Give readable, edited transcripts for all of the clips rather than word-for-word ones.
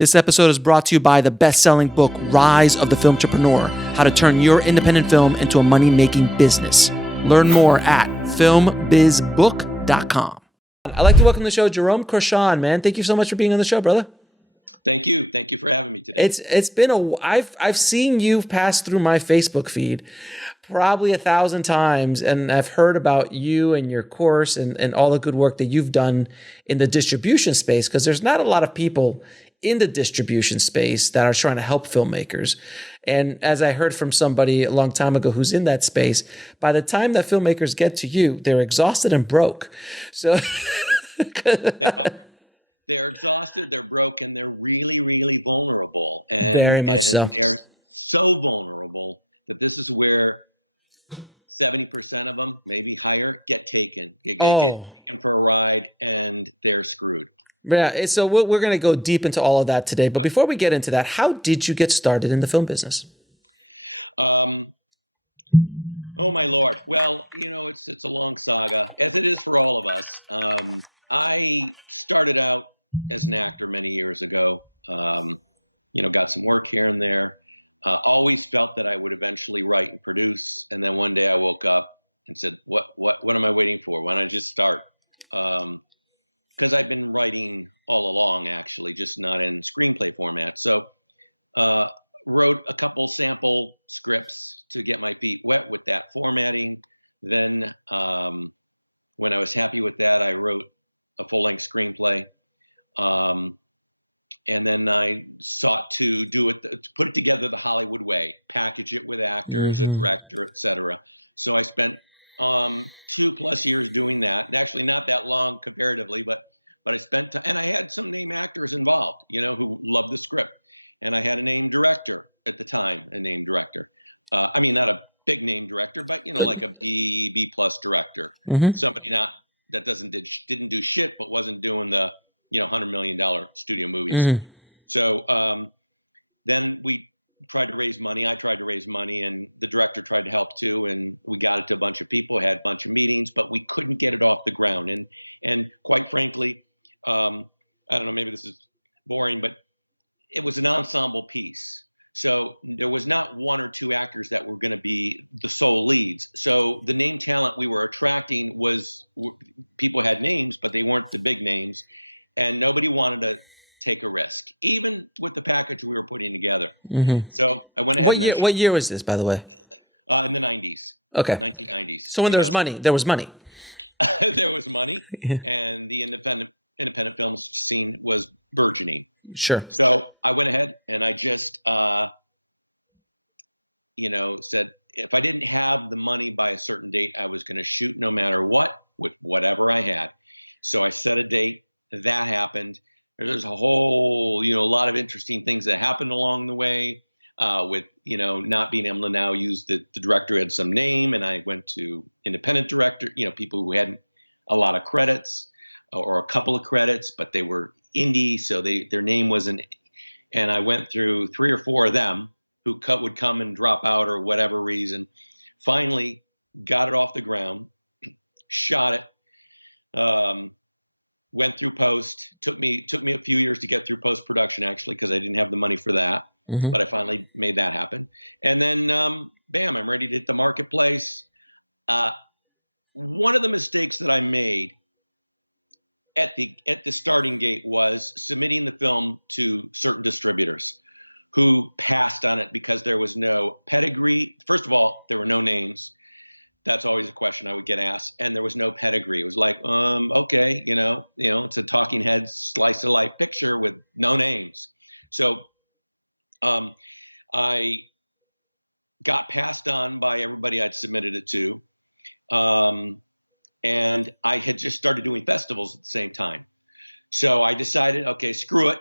This episode is brought to you by the best-selling book, Rise of the Film Entrepreneur, How to Turn Your Independent Film into a Money-Making Business. Learn more at filmbizbook.com. I'd like to welcome to the show Jerome Courshon, man. Thank you so much for being on the show, brother. Thank you. Thank you for having me today. It's been I've seen you pass through my Facebook feed probably 1,000 times, and I've heard about you and your course and all the good work that you've done in the distribution space, because there's not a lot of people in the distribution space that are trying to help filmmakers. And as I heard from somebody a long time ago who's in that space, by the time that filmmakers get to you, they're exhausted and broke. So they're exhausted, they're broken, they're really, really vulnerable. And, very much so. They're so vulnerable that this is where 70% of them, maybe higher, get taken, get taken for a ride, and they're screwed. Yeah, so we're going to go deep into all of that today. But before we get into that, how did you get started in the film business? Oh my Lord. Well, it's a long saga, as it is for all of us. I started out as an actor many years ago. Got some work here and there. Always felt that I would eventually write and produce. And then one day I woke up and said, "What am I waiting for? Why don't I just start?" Because I've been writing all along, actually, just not in screenplay format. So wrote a couple sample scripts to get my feet wet with that formatting. Then when I was happy with that, I wrote a full-length screenplay. And then I sought to to put it together the Hollywood way, package it with actors, a director, etc. So I spent 2+ years doing that. And actually not that long comparatively, but I spent time, and I had some name actors involved, who loved the script. And I had a name director at the time, not a big name director, but like a B+ director, somebody that didn't do shit, but wasn't doing the $100 million studio movies. So then we tried to raise money. I tried to raise money, and the director tried to help too. And we got it to a bunch of people, had a bunch of meetings, but we couldn't get it off the ground. And quite frankly, I don't know, maybe this is boring, but it was an ensemble piece. So there was not one or two actors that were going to be the sole leads. So the name talent we were attracting people had names, but they weren't the big names. And nobody wanted to take a risk, even with the package we were putting together. So I went ahead. What year was this, by the way? In the 90s. Okay. 1990s. So when there was money. There was money, and the independent film scene was burgeoning. Sure. So I went ahead and I just, said if I didn't have the money by a certain date, I was going to shoot no matter what with whatever I had. So I set a date. That happened. There's a whole, a lot of interesting things that happened along the way, with, not being able to now use the director had some name, and I went to independent director, people who hadn't a lot of credits or a couple of credits, but they were indie, so their name wasn't. And I went through 3 or 4 of them who would come and drop out or whatever reason. Finally, got it off the ground, shot it. Went through post. Took me a few years to get through post-production, actually, because I didn't have the money for that. But I finally made that happen. And then, bam, I'm ready to hit the marketplace. One of the mistakes that I made at the starting gate was submitting the film to certain distributors who passed on it because there was no pedigree. First of all, there were no names. That's always a question I would get asked. And there was no pedigree. It was like, okay, it's a talking head slice of life picture with no names. So I got passed on by everybody I'd submitted it to. And I had just started doing festivals at the same time. So I decided, okay, screw it.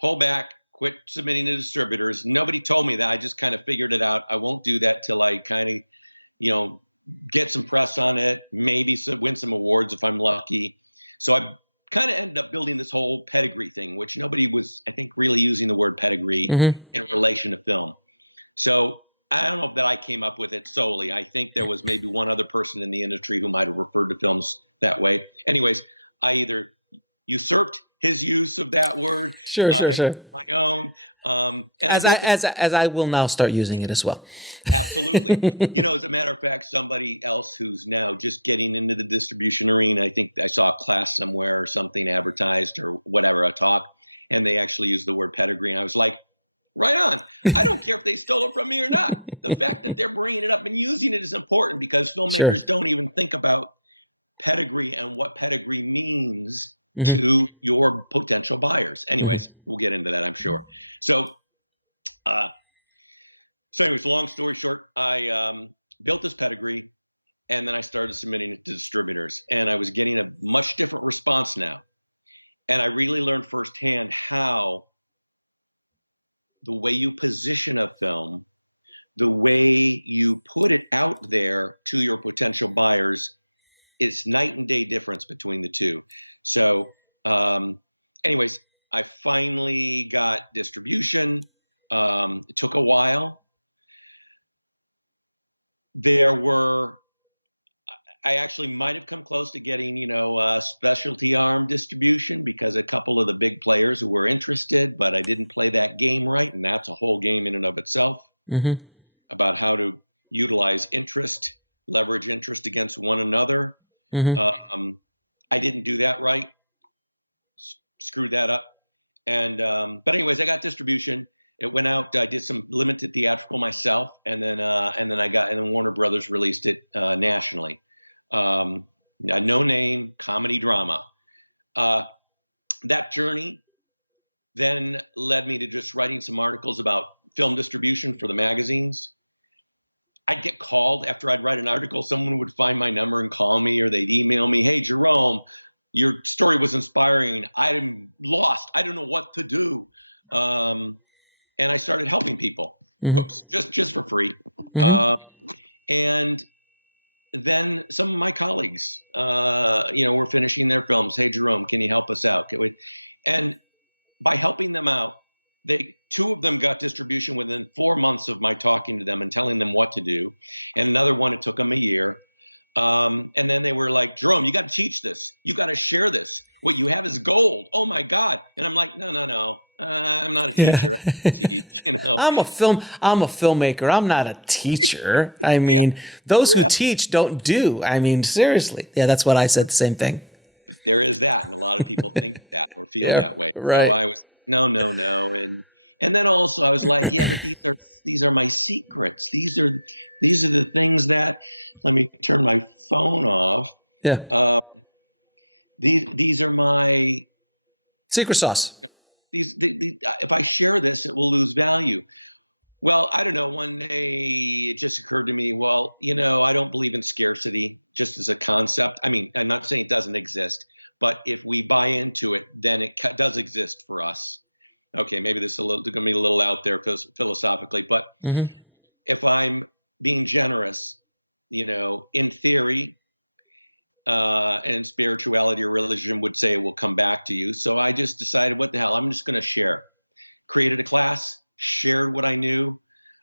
Pull back, quit submitting to distributors. Nobody told me that. I just kind of figured it out. I won't do that till I kind of get some press on it, maybe win some awards if I'm lucky. So I kind of ended up building this whole pedigree thing, which nobody was, I think, really using the word pedigree in relation to film. So I don't know that I came up with it solely. I think there was maybe one other person in the industry who might have referred to films that way. Anyways, I either usurped his use of that word. Sure. And my own. And As I will now start using it as well. Absolutely. As a matter of fact, somebody else who's now just getting into the distribution arena, I think I saw a class somewhere or something advertised or whatever, a talk, and they actually used the word pedigree. And I was like, right on. I don't care if they stole it from me or not. The fact that they're bringing it up and using it is important, because filmmakers don't even think about pedigree and what pedigree means to your potential buyers. Anyways, we'll get into that, I'm sure. So anyways, long story short, I built this pedigree, and then I started submitting it to distributors, and I was getting a much different response now. And I really learned firsthand how the way you position a film, the way you put it out there to your potential buyers, it's night and day difference between the two. So anyways, I finally got distribution. It took a while. I actually might have come close to getting, specialty arm distribution, because a couple of the big players who were interested, but I didn't play that game right. And that's a whole game in and of itself, about how to utilize interest, leverage interest against one another. I didn't do that right. Screwed that up. And, but anyways, I got distribution. It went out. I did some limited theatrical myself, and then Warner Brothers released it nationally. A no-name comedy drama. That journey then led me to just writing some articles about film distribution for the magazines. I'd get called after I'd write an article. Someone would find my number and call me, or they'd email me, "Hey, Jerome, your story was inspiring. I'm lost. I don't know what to do." And I started helping people, just for free. And then some of my colleagues, were finishing their films. "Hey, Jerome, can you help us out?" And by helping them out, two of them got distribution within 4 months of my talking to them and telling them what to do. And another one, it took them a year. And then they were like, "Jerome, you got to teach this. You got to share this. What you have is gold. Oh my God." And I'm like, no. I'm not a teacher. I teach, I'm a filmmaker. I'm not a teacher. I mean, those who teach don't do. I mean, seriously. Yeah, that's what I said. The same thing. There is that, and a lot of people think that or feel that way. Right. So I was no, and then also I was like, yeah, but these are my secrets. These are the things that. Let me turn my phone off. Yeah. These are my secret sauce. If I share this, it will lose value. Well, I don't know. One day it just occurred to me, well, I don't believe in scarcity just as a concept. I mean, I'm not saying it doesn't exist, but if we buy into it, then it does exist for us. Okay, maybe this is going to be a little out there philosophically, but if I'm being generous, in theory, and spirituality or religion would say it will come back to you. So I just decided, what the hell, I'm just going to share. Created a class, shared what I knew,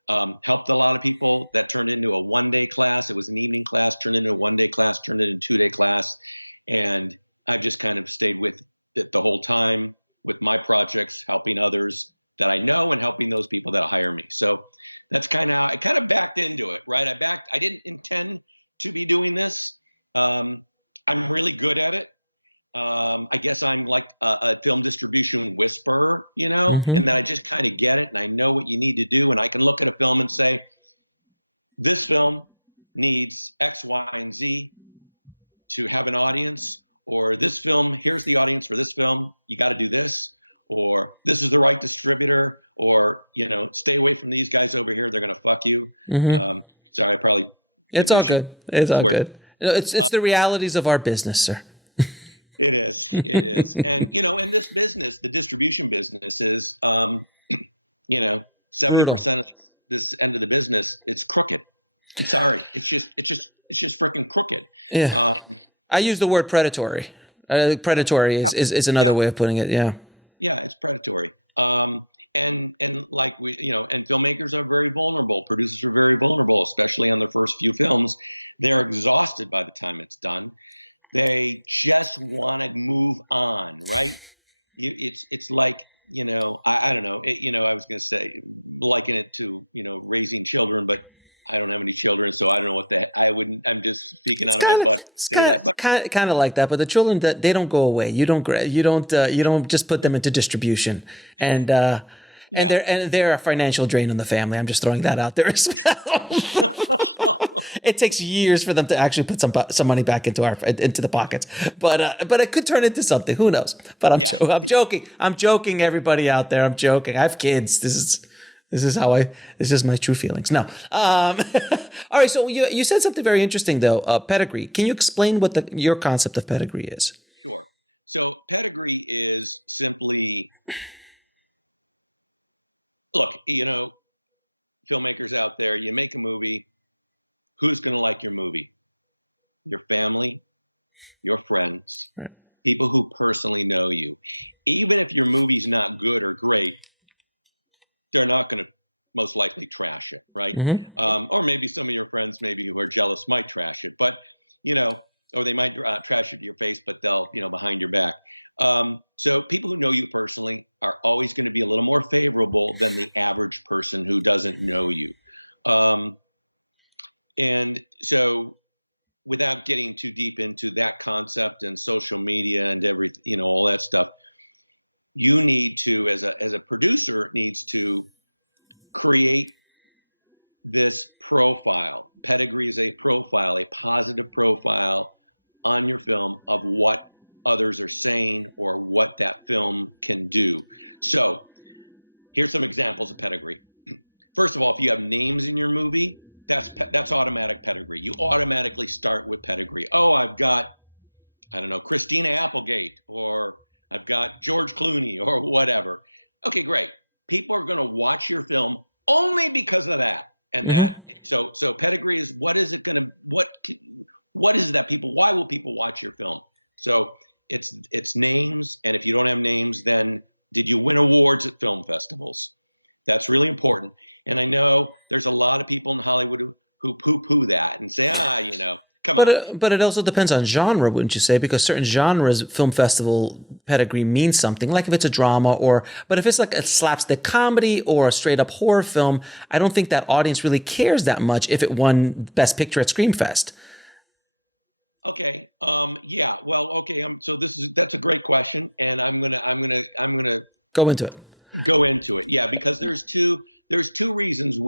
helped a lot of people. That turned into a one-day class. It was an evening class, turned into a one-day class, turned into a two-day class. And I've just kind of stayed with it the whole time with my projects, helping others that I know and helping those people that hire me. So that's kind of how I kind of backed into it, right? I didn't intend to be doing this. I'm really good at it. I guess I'm like a film distribution whisperer, and then I just kind of get it, and I know what you need to do, and I can look at a film and say, this film needs X, Y, and Z to have an audience, or this film, here's the audience for this film, you got to do this, or this is the right distributor, or, stay away from these guys over here, they're going to fuck you. Sorry, I probably... It's all good. It's all good. It's the realities of our business, sir. It is. And, in this business, the distribution business is, 70% of this end of the business, it's crooked. I'm sorry. It's just freaking crooked. Yeah. I use the word predatory. Predatory is another way of putting it. Yeah. Yeah. It's predatory. And like and filmmakers are very vulnerable. Producers are very vulnerable, especially on their first few films. They're exhausted by the time it's done. They just want to move on, right? it's like, I don't know. I was going to say, liken it to, raising children, but I don't have any children, so I don't know what I wouldn't. I'm just speaking It's out of my kind of butt to it's say kind that. of But kind of like that, but the children that they don't go away. You don't just put them into distribution, and yeah. they're a financial drain on the family. I'm just throwing that out there as well. It takes years for them to actually put some money back into the pockets, but it could turn into something. Who knows? But Yeah. I'm joking. I'm joking. Everybody out there, I'm joking. I have kids. This is my true feelings. No. All right. So you said something very interesting though. Pedigree. Can you explain what your concept of pedigree is? Sure. So pedigree is simply, look, filmmakers out there, you make a movie. Who's going to like your movie? Your family, your friends, Right. people who personally know you. Even if your movie's not good or great, they're not going to most likely trash it, right? Mm-hmm. Or maybe some of your friends, maybe who are jealous, might trash it, but or they might trash it to your face, but they'll, behind your back. So people who know you personally are always going to be a little more favorable than the average person who doesn't know you. And so, without getting too deep into that concept and social media and everything, all that stuff, you need to, as a producer, needs to create this profile. Pedigree is a profile, a positive profile on your film of what others are saying or what that film can do. So here's some examples of pedigree. First of all, if you have names in your movie, that's automatic pedigree. You automatically start with pedigree. Oh, I've got, I don't know, Christina Applegate, or I've got George Clooney, or whatever. Okay, great. People are going to watch your film only because of that. And Mm-hmm. so pedigree is, what is it going to, what is it that why will people watch your film? So it's names. And if you don't have names, then did you win awards at film festivals? That's really important. And I know there's a lot of people in Hollywood who poo-poo that and say, come on. But it also depends on genre, wouldn't you say? Because certain genres, film festival pedigree means something. Like if it's a drama, but if it's like a slapstick comedy or a straight up horror film, I don't think that audience really cares that much if it won Best Picture at Screamfest. Okay. Yeah. Well. Okay. So that's a great question, and I'm gonna Go into it. go into it. Yeah, because there's two reasons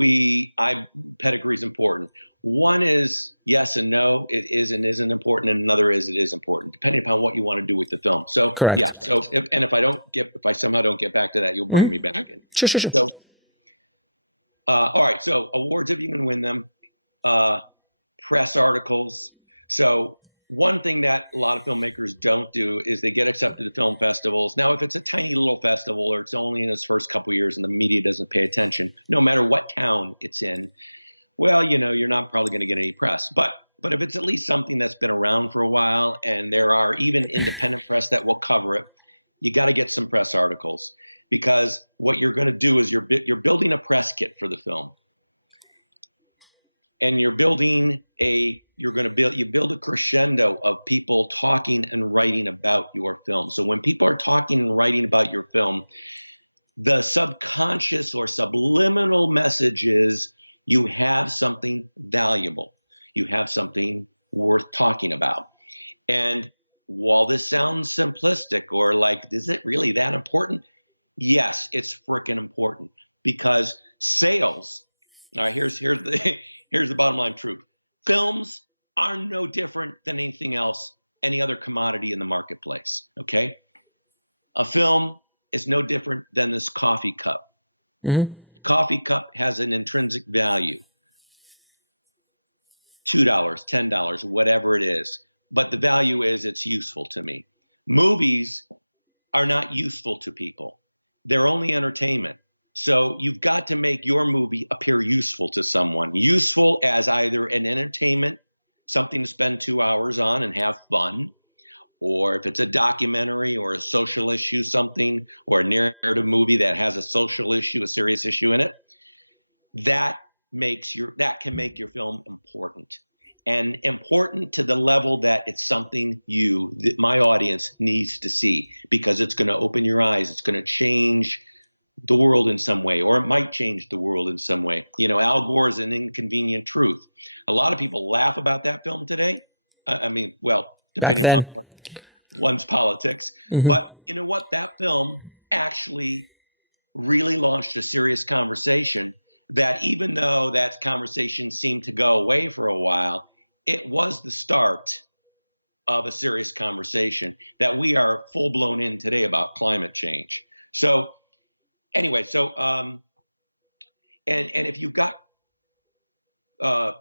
pedigree is important. One is yes and no, it is and isn't important, and another is it is important, depending upon what you want to do with the film. So Correct. yeah. So if I somehow don't get back to that, you'll bring me back in. Sure. So all right. So awards, if you can win them, press articles. So one thing that a lot of filmmakers don't do is they get accepted to film festivals. Now, if it's a tiny little festival or it's only in its first couple of years and the media doesn't pay attention, no matter what town it's in, well, you're not probably going to get any press. But if it's at least something that's been around for a while and there are even independent press that will cover it, you got to get some press articles, because what you're going to do is you're building a press kit for the film. And you build a crescendo of people talking and writing about your film. So when people are talking and writing about your film, the subconscious or subliminal message is you have something valuable. You have something worth talking about. And while this sounds simplistic or like, is it really that important? Yes, it's freaking important, because sales. All right, here's the bottom line truth. Films are no different than anything else, any other commodity in the marketplace. Okay, a film is no different than this coffee cup. Mm-hmm. Coffee cup has an intrinsic value, $2, $10, whatever it is. But the value is it's useful to me. Movies are not useful to people. They're only entertainment. So you've got to make your movie appear useful to someone. Useful as either an entertainment, something to spend 2 hours on and have fun, or if it's a documentary or a social issue, something, or a narrative movie that has a social issue, a serious issue in it, that can make your film important. and important to the level that it's something my audience needs to see, because it's going to open your eyes. It's going to change the world in some way, or it might change the world in some way. Al Gore's An Inconvenient Truth. A lot of people laugh about that film today. I mean, well, depending on one's politics. Mm-hmm. But you know what? That film actually really launched a serious conversation that, even though that conversation seemed to go away for a while, it was the start of a serious conversation that we are full blown in today about climate change. So anyway, and if you've got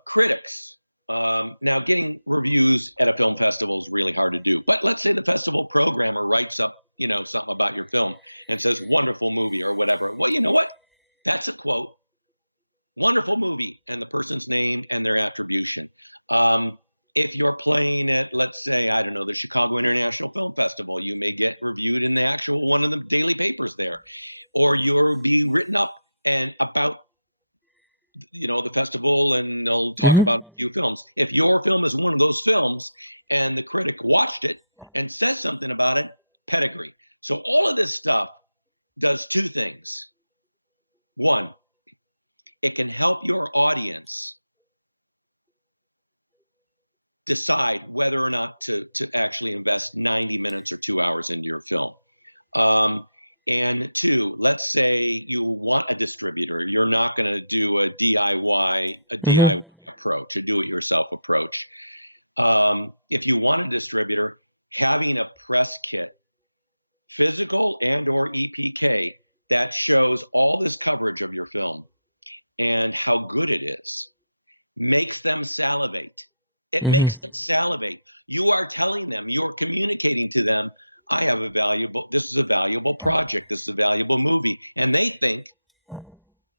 critics, now getting reviews at a film festival is really hard to do. But let's say the festival programmer writes up, something about your film and says, wonderful movie or whatever. Well, you know what? That's a quote. Wonderful movie, and the person's name and their attribution. If you're playing at, let's say, I don't know, the Chicago International Film Festival, you may get reviewed in the actual one of the daily papers there, or you'll be written up and about, the festival, and they'll talk about a few films. If your film is one of those films and the critic watched it and says something about it, pedigree. So all of this stuff does two things. One, it can help your audience decide whether or not to actually invest 90 minutes or 2 hours into your film. And two, let's say you want a distributor. You're not going to do a DIY approach, a do-it-yourself approach. If you want a distributor, having a press kit, physical and or EPK, that shows all this coverage of your film and how good it is, makes them salivate. It makes them salivate. You are telling them, you're communicating to them, this is a valuable project. This is a valuable movie. And they think, oh,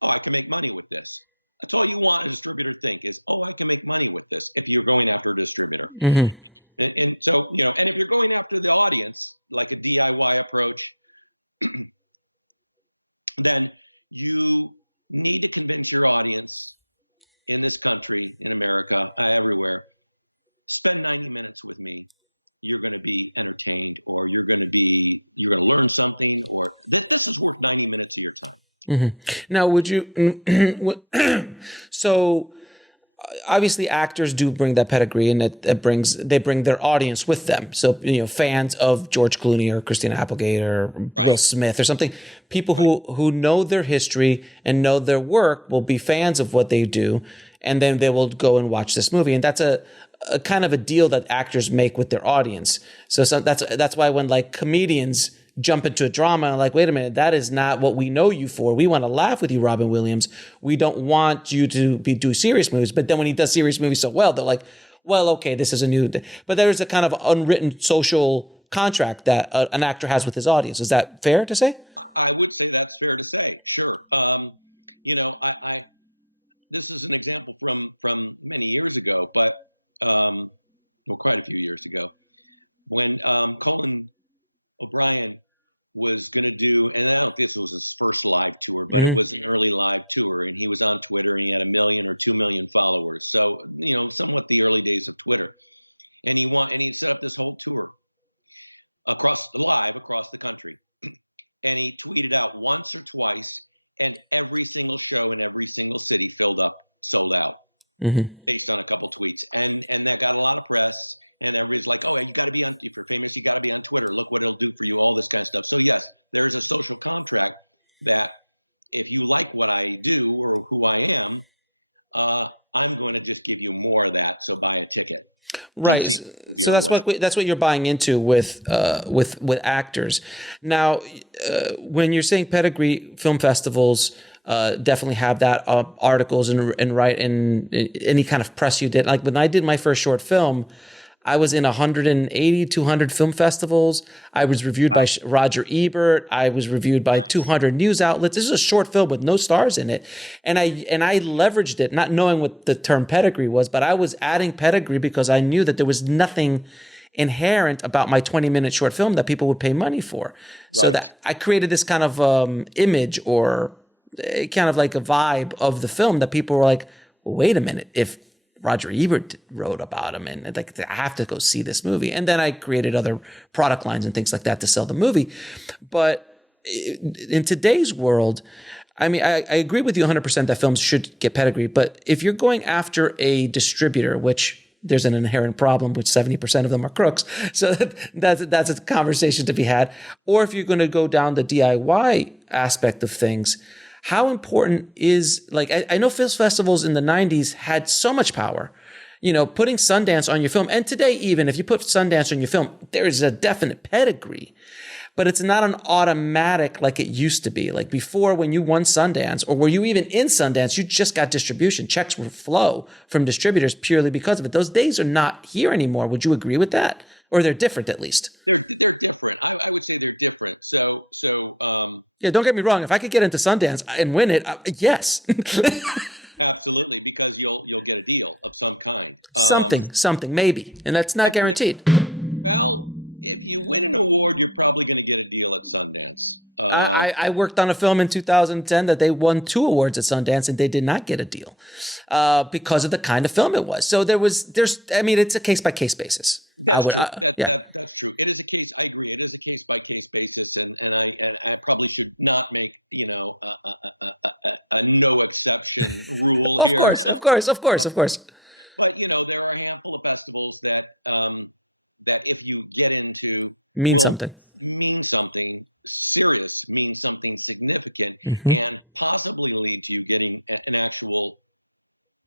I can make money with this. That's all you want a distributor to think is, oh, I can make money with this, if you're going after a distributor. And so, and if you're going after the audience, like a DIY approach, then you need to convince your audience in this country, in America, everywhere, spend 90 minutes with me. You're going to be entertained, or you're going to learn something, or this is worth 90 minutes of your time. Now, would you, so obviously actors do bring that pedigree, and they bring their audience with them. So, fans of George Clooney or Christina Applegate or Will Smith or something, people who know their history and know their work will be fans of what they do. And then they will go and watch this movie. And that's a kind of a deal that actors make with their audience. So that's why when like comedians jump into a drama and like, wait a minute, that is not what we know you for. We want to laugh with you, Robin Williams. We don't want you to do serious movies. But then when he does serious movies so well, they're like, well, okay, this is a new thing. But there's a kind of unwritten social contract that an actor has with his audience. Is that fair to say? I would say that's fair to say. Sure. This is an example from many years ago, but quite a few years ago, when Colin O'Brien was going to do, and I don't think this was his first live tour, but it was an early live tour, and he was on Twitter, and he had 1 million or 2 million followers. So, somewhat the early days of Twitter, and he set up this whole tour across the country, and he tweeted out once or twice. And every single show in every single city filled up, sold out, based on a couple tweets. And that got a lot of press. And everybody's like, oh, you got to be if you're famous, you got to be on Twitter. Look what it'll do for you, all this kind of stuff. So, yes, there is a social contract that if you like what I do or who I am, I'm going to just give you more of that. So buy a ticket. Right. So that's what you're buying into with actors. Now, when you're saying pedigree, film festivals definitely have that, articles and write in any kind of press you did. Like when I did my first short film, I was in 180, 200 film festivals. I was reviewed by Roger Ebert. I was reviewed by 200 news outlets. This is a short film with no stars in it. And I leveraged it, not knowing what the term pedigree was, but I was adding pedigree because I knew that there was nothing inherent about my 20-minute short film that people would pay money for. So that I created this kind of image, or kind of like a vibe of the film that people were like, well, wait a minute, if Roger Ebert wrote about him, and like I have to go see this movie. And then I created other product lines and things like that to sell the movie. But in today's world, I mean, I agree with you 100% that films should get pedigree. But if you're going after a distributor, which there's an inherent problem, which 70% of them are crooks. So that's a conversation to be had. Or if you're going to go down the DIY aspect of things, how important is, like, I know film festivals in the 90s had so much power, you know, putting Sundance on your film. And today, even if you put Sundance on your film, there is a definite pedigree. But it's not an automatic like it used to be. Like before, when you won Sundance, or were you even in Sundance, you just got distribution. Checks would flow from distributors purely because of it. Those days are not here anymore. Would you agree with that? Or they're different, at least? They're different. I would say they're different. So yeah, don't get me wrong. If I could get into Sundance and win it, yes. Absolutely, because you'll get a deal of some kind. Something, maybe. And that's not guaranteed. Well, if you win an award, you're probably going to get a deal at Sundance. I worked on a film in 2010 that they won 2 awards at Sundance, and they did not get a deal because of the kind of film it was. So it's a case by case basis. That's true. That's true. It is a case. I agree. It is a case by case basis, and I probably should not make a no exception rule here. Of course. But there are a handful of festivals that if you get into mean something serious, mean something significant, and possibly lead to you getting an actual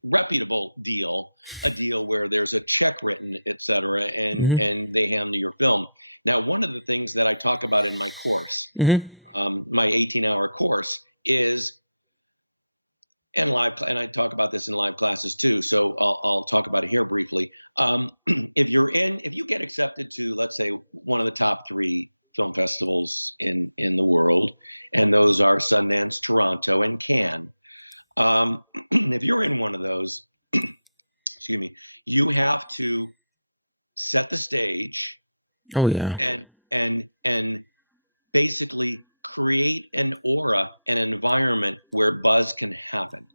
reputable deal, a deal where there's a check written, et cetera, and they hand you your film. Now, one of the things that I talk about in my course, my 18-hour course, is and I talk about this in live classes too. So I'll talk about it here briefly. If you get accepted to, let's say, one of the top 3 film festivals in the world, and those are Sundance, Toronto, and Cannes. If you're in one of those, excuse me, you have to set the stage. Oh yeah. And basically create an aura, an environment where buzz can happen.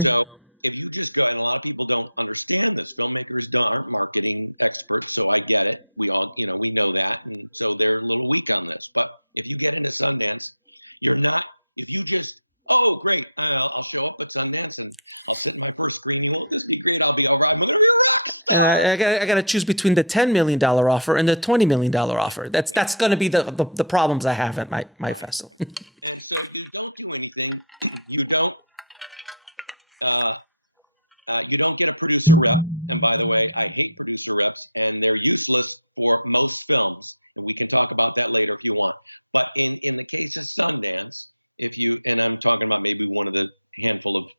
So if you just go, and a lot of people don't understand this, filmmakers aren't marketing experts, so I get it. We all, we know that, and so they're a little weak on this. But if you get into Sundance, if you just, oh, great, I'll show up at Sundance and I'll sit in my first screening. Won't this be great? I'll be all right. I'm going to be a rock star. I got to choose between the $10 million offer and the $20 million offer. That's going to be the problems I have at my festival. And so you don't do anything. You don't get a producer rep. And by the way, I hate producer reps, and they're useless for most films. And we can talk about that later if you want. But in the case of Sundance, and I'm talking about maybe one of the handful of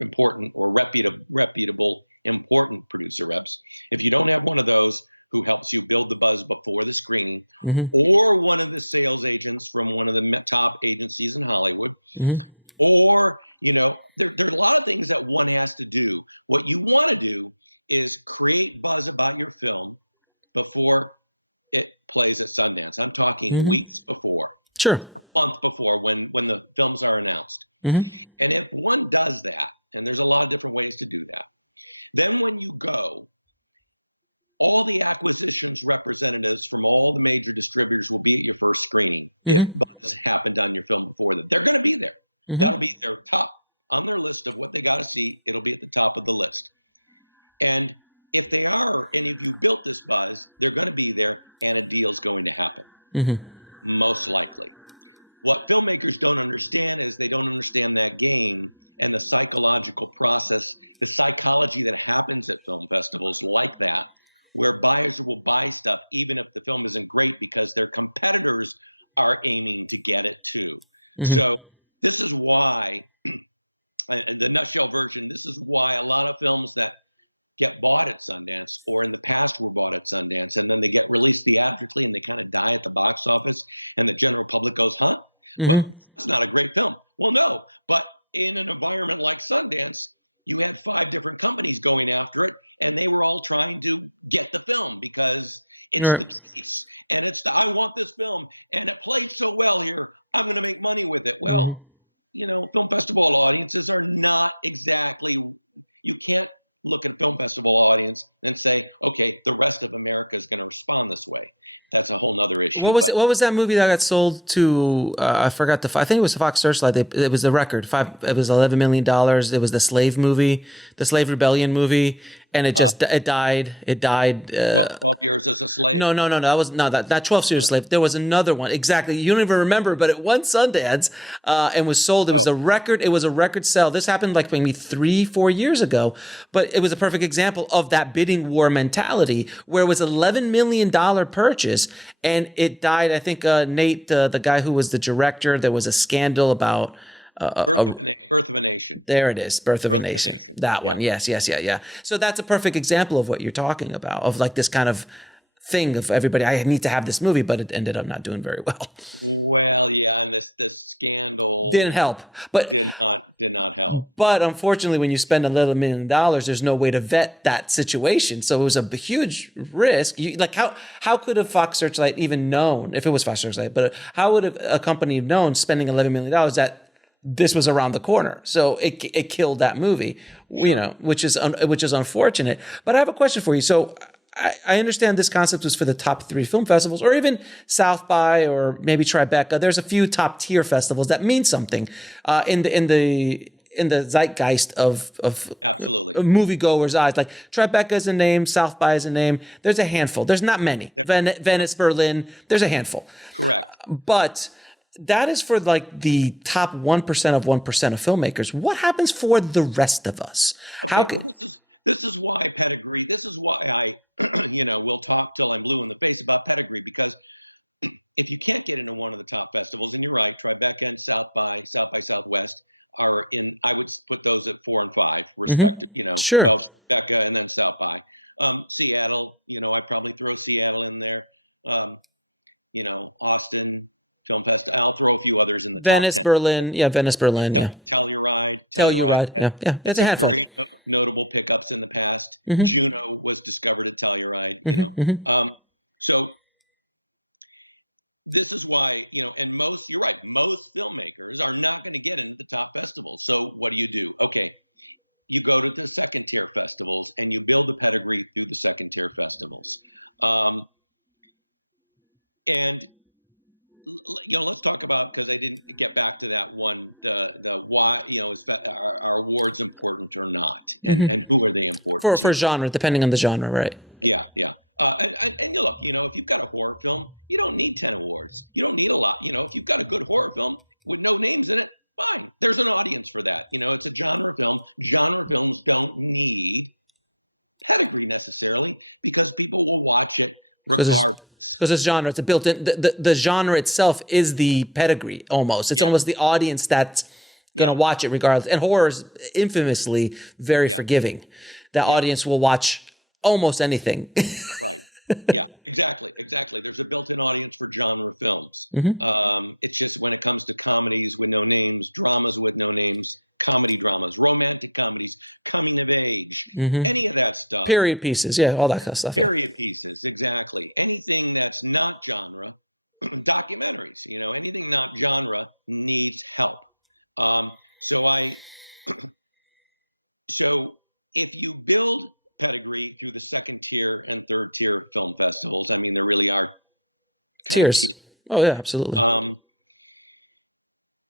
important or reputable important producer reps, if you don't have one of those who helps you build the buzz before the screening, or one of the sales agents from one of the top agencies in Hollywood, or, there are a lot of things that one has to do. What you want to do is create buzz about your film before it plays at Sundance. I'm talking weeks before. Sure. A month before, when the films are announced. And if one does that, and there's a lot of different ways to do that, then when you go, all the acquisitions representatives from all the major distributors will be at your first screening if buzz happened on your film before that. They're going to be there. That'll be their top on their list of what they got to see. It'll be at the top of the list. And if they are, and if you built this buzz, they're going to be there, and a deal's going to happen. Most likely. What filmmakers don't understand is they don't understand that game and the psychological process, the psychology that happens at film festivals like that, where buyers will buy stuff even if the film isn't great because their competitors are aiming to get it too. So this is why, in the nutshell version, this is why a lot of films that get bought at Sundance, or in the past were bought at Sundance, and then they get released theatrically and they kind of die at the box office, and the general public goes, huh? Well, it's not a great film. Well, no, but in an environment like Sundance, you had 5 different companies going after it, and they were all trying to get the film because it's the case, and it's I want this film, and it played so well here, I'm going to make money with it. Well, film festival audiences are not exactly, you can't look at a film festival audience and say, okay, the rest of America is going to respond this way. That's a whole nother issue. What was that movie that got sold to? I forgot I think it was Fox Searchlight. It was a record. It was $11 million. It was the slave movie, the slave rebellion movie, and it died. It died. 12 years as a slave. No. That was no that 12 Years a Slave. There was another one. Exactly. You don't even remember, but it won Sundance and was sold. It was a record. It was a record sell. This happened like maybe 3-4 years ago, but it was a perfect example of that bidding war mentality where it was $11 million purchase and it died. I think Nate, the guy who was the director, there was a scandal about Birth of a Nation. There it is. Birth of a Nation. That one. Yes. Yeah. So that's a perfect example of what you're talking about, of like this kind of thing of everybody, I need to have this movie, but it ended up not doing very well. Well, yeah, and this scandal didn't help, but did not help. But unfortunately, when you spend $11 million, there's no way to vet that situation. So it was a huge risk. How could have Fox Searchlight even known, if it was Fox Searchlight, but how would a company have known spending $11 million that this was around the corner? So it killed that movie, Sure. which is unfortunate. But I have a question for you. So I understand this concept was for the top 3 film festivals, or even South by, or maybe Tribeca. There's a few top tier festivals that mean something in the zeitgeist of Absolutely moviegoers' eyes. Like Tribeca is a name, South by is a name. There's a handful. There's not many. Venice, Berlin. There's a handful. Correct. But that is for like the top 1% of 1% of filmmakers. What happens for the rest of us? Okay, this is why pedigree. This is why I, we'll talk till I'm blue in the face about pedigree, because if you can't get into one of the top festivals, and you're right, Tribeca and South by Southwest are in. I would put those at 4 and 5, respective. Sure. Well, Tribeca and then South by. Seattle. I probably throw Seattle in there. Austin Film Fest. I'll throw a few others in the Venice, top 10. Berlin. Yeah, Venice, Berlin. Yeah. Telluride. Yeah. It's a handful. Very notable pickups in the past. Mm-hmm. Juno was discovered at Telluride. Mm-hmm. So this is why and you're right. Most filmmakers are not going to get into the top festivals. So what do? Okay, you go to the second tier festivals and you build the pedigree through the second tier festivals. And let's talk about, because I didn't get back to that one, the why, is are awards important or not, and who are they important for genre, depending on the genre, right? Yeah. And you look, if you've got a horror film, you don't need 10 awards. You don't need a lot. If you've got a good horror film with no names in it, fine. There's an audience for that. It's a genre film. Genre films don't need pedigree necessarily, because people will watch it regardless. Because it's genre, it's a built-in. The genre itself is the pedigree almost. It's almost the audience that's going to watch it regardless. And horror is infamously very forgiving. The audience will watch almost anything. Right. Yeah, exactly. There's a built-in audience for genre films. Mm-hmm. It's just when it comes to comedies with no names, dramas with no names, comedy dramas, romantic comedies, coming of age, any of that stuff. Period pieces, all that kind of stuff. Period pieces, exactly. Anything that's not genre, documentaries, anything not genre needs help. So if you build pedigree through the second tier and third tier film festivals, there really are tiers. Oh yeah, absolutely.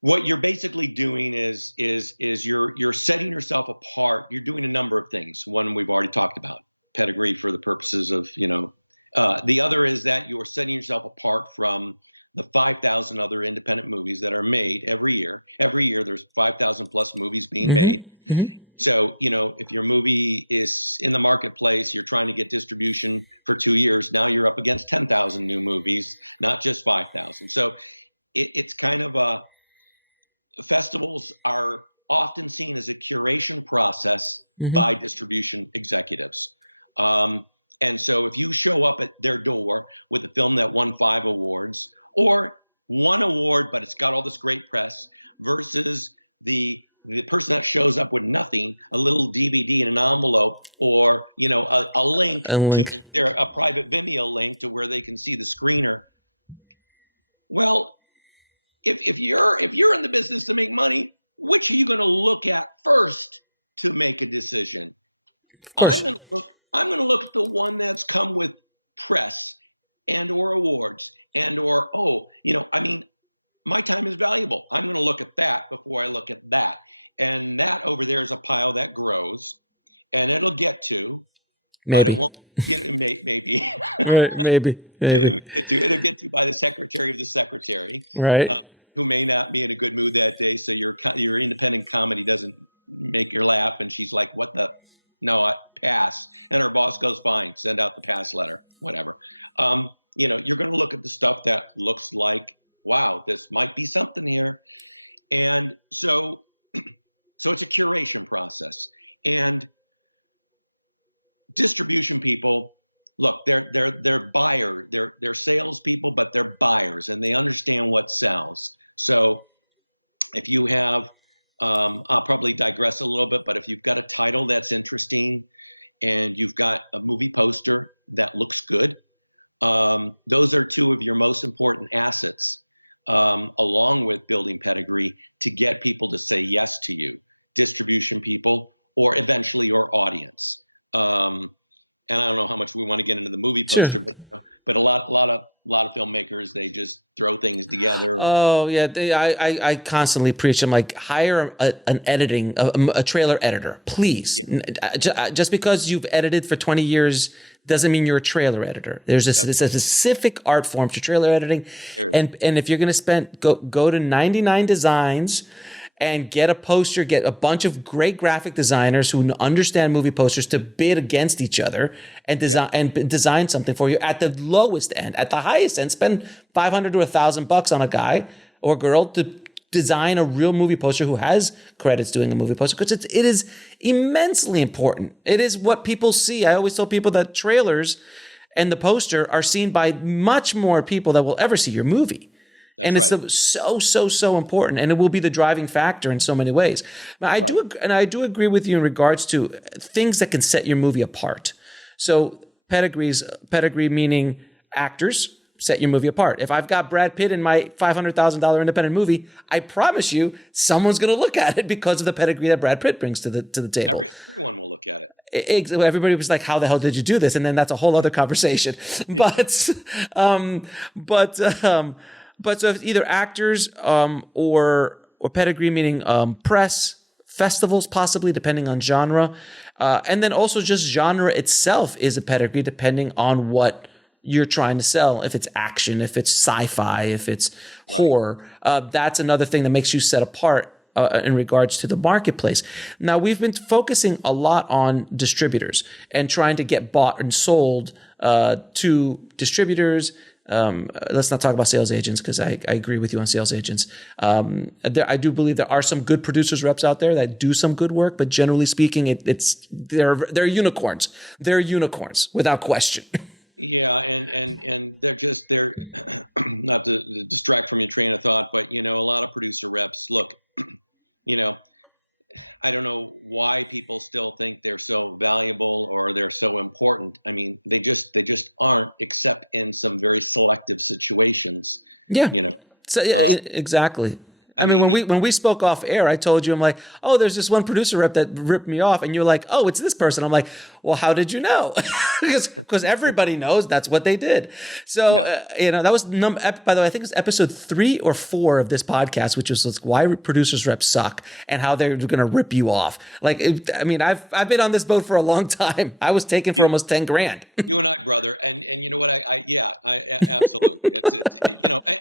What you're basically doing is you're setting yourself apart. You're doing a number of things. One we've already talked about, pedigree for the purposes of the other is that you're setting yourself apart from the 5,000 other independent movies that are made every year. Every year there's 5,000 plus movies being made. Mm-hmm. So, if your movie is in the marketplace, you're trying to get distribution for 2 years. Now you're up against 10,000 new movies, not just 5,000. So it's kind of festivals are often seen as a curation process by distribution executives. And so if you show up at their door with a film that won 5 awards, or 1 award, but it's got all this great press, versus the person that shows up with nothing, a little DVD in an envelope, or a link to a private Vimeo link to where they can see the screener. Well, if you're in the business to make money, which are you going to look at first to make a decision? Of course. I'm going to look at the one that's come with press and or awards and or, my time is valuable. I'm going to look at that before I look at that. And that over there is a pile that grows, and it'll get to, but Maybe. it won't, maybe. Right, maybe. It'll get to by the secretary of the secretary, Right. Who may not be in a good mood that day. So your independent comedy doesn't make her laugh, and she's like, "What the? No, I pass." And her boss goes, "Fine, send out the pass letter, whatever." You're going to look at the stuff that looks like, wow, this might be something here, and so it's a curation process. And distribution people, look, they're buyer, they're salespeople, but they're buyers, and they understand what sells. So if you have, I'll probably digress a little bit, but if you've got a title that's interesting and you've got a movie poster that looks good, those are two of your most important assets, along with building pedigree, to get people to say yes to you, distribution people, or eventually your audience. And I don't know how much we want to get into the movie poster, Sure. but a lot of filmmakers, they just throw things together. Oh yeah, I constantly preach. I'm like, hire a trailer editor, please. Yeah. Just because you've edited for 20 years doesn't mean you're a trailer editor. There's a specific art form to trailer editing, and if you're going to go to 99 Designs and get a poster, get a bunch of great graphic designers who understand movie posters to bid against each other and design something for you at the lowest end. At the highest end, spend $500 to $1,000 on a guy or girl to design a real movie poster who has credits doing a movie poster, because it is immensely important. It is what people see. I always tell people that trailers and the poster are seen by much more people that will ever see your movie. And it's so important, and it will be the driving factor in so many ways. Now, I do agree with you in regards to things that can set your movie apart. So pedigree meaning actors set your movie apart. If I've got Brad Pitt in my $500,000 independent movie, I promise you someone's going to look at it because of the pedigree that Brad Pitt brings to the table. Everyone will look at it. Everybody was like, "How the hell did you do this?" And then that's a whole other conversation. But so if either actors or pedigree, meaning press, festivals, possibly depending on genre, and then also just genre itself is a pedigree depending on what you're trying to sell. If it's action, if it's sci-fi, if it's horror, that's another thing that makes you set apart in regards to the marketplace. Now, we've been focusing a lot on distributors and trying to get bought and sold to distributors. Let's not talk about sales agents, because I agree with you on sales agents. I do believe there are some good producers reps out there that do some good work, but generally speaking, they're unicorns. They're unicorns without question. Yeah, and they're not to distract from your train of thought, but a lot of producer reps, look, I don't know why people still think they're so valuable or they're so important. I mean, they just aren't, except in some very selective situations. Yeah. So exactly. I mean, when we spoke off air, I told you, I'm like, oh, there's this one producer rep that ripped me off, and you're like, oh, it's this person. I'm like, well, how did you know? Because everybody knows that's what they did. So that was by the way, I think it was episode 3 or 4 of this podcast, which was why producers reps suck and how they're going to rip you off. Like, I've been on this boat for a long time. I was taken for almost $10,000. You and I, brother, and you know what? I absolutely.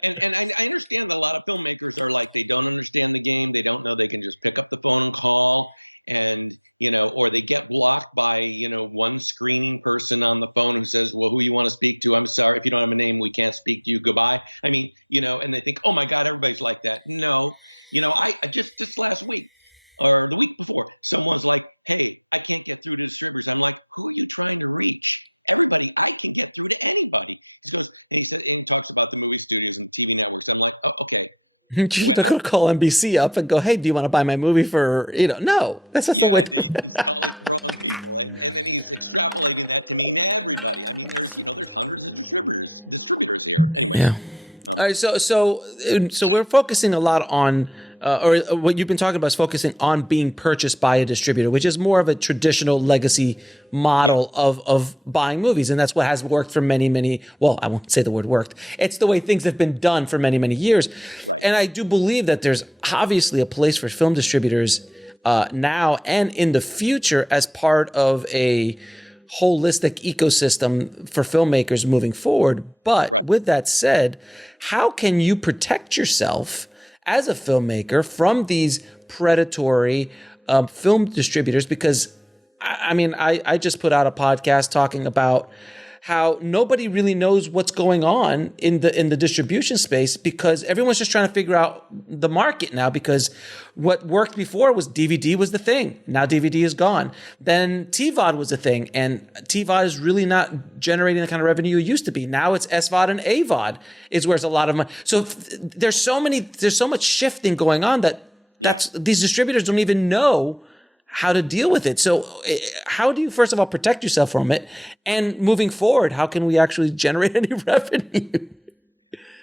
And I understand that a lot of filmmakers are like, they don't understand the game. They don't know they can just pick up the phone and call, and or they get blocked by one screening person on the phone who says, well, who you want to speak to? I'm sorry, if you don't have a name, we can't speak to you. Goodbye. I mean, and they think, oh my God, everybody's like that. No, I just last week or the week before, someone's like, hey, I can't get through to distributors. I'm like, who are you trying to reach? Everybody. I can get through to anybody. He talks about the movie studios and TV networks. I'm like, oh, okay. You're going to call NBC up and go, hey, do you want to buy my movie for, no. That's not the way. He's calling the wrong people. And then he's extrapolating that to mean everybody. I mean, there's hundreds of distributors here. Anyway. All right, so we're focusing a lot on, or what you've been talking about is focusing on being purchased by a distributor, which is more of a traditional legacy model of buying movies, and that's what has worked for many. Well, I won't say the word worked. It's the way things have been done for many years, Right. And I do believe that there's obviously a place for film distributors now and in the future as part of a holistic ecosystem for filmmakers moving forward. But with that said, how can you protect yourself as a filmmaker from these predatory film distributors? Because I just put out a podcast talking about how nobody really knows what's going on in the distribution space, because everyone's just trying to figure out the market now, because what worked before was DVD was the thing. Now DVD is gone. Then TVOD was the thing, and TVOD is really not generating the kind of revenue it used to be. Now it's SVOD and AVOD is where it's a lot of money. So there's so much shifting going on that these distributors don't even know how to deal with it. So how do you, first of all, protect yourself from it? And moving forward, how can we actually generate any revenue?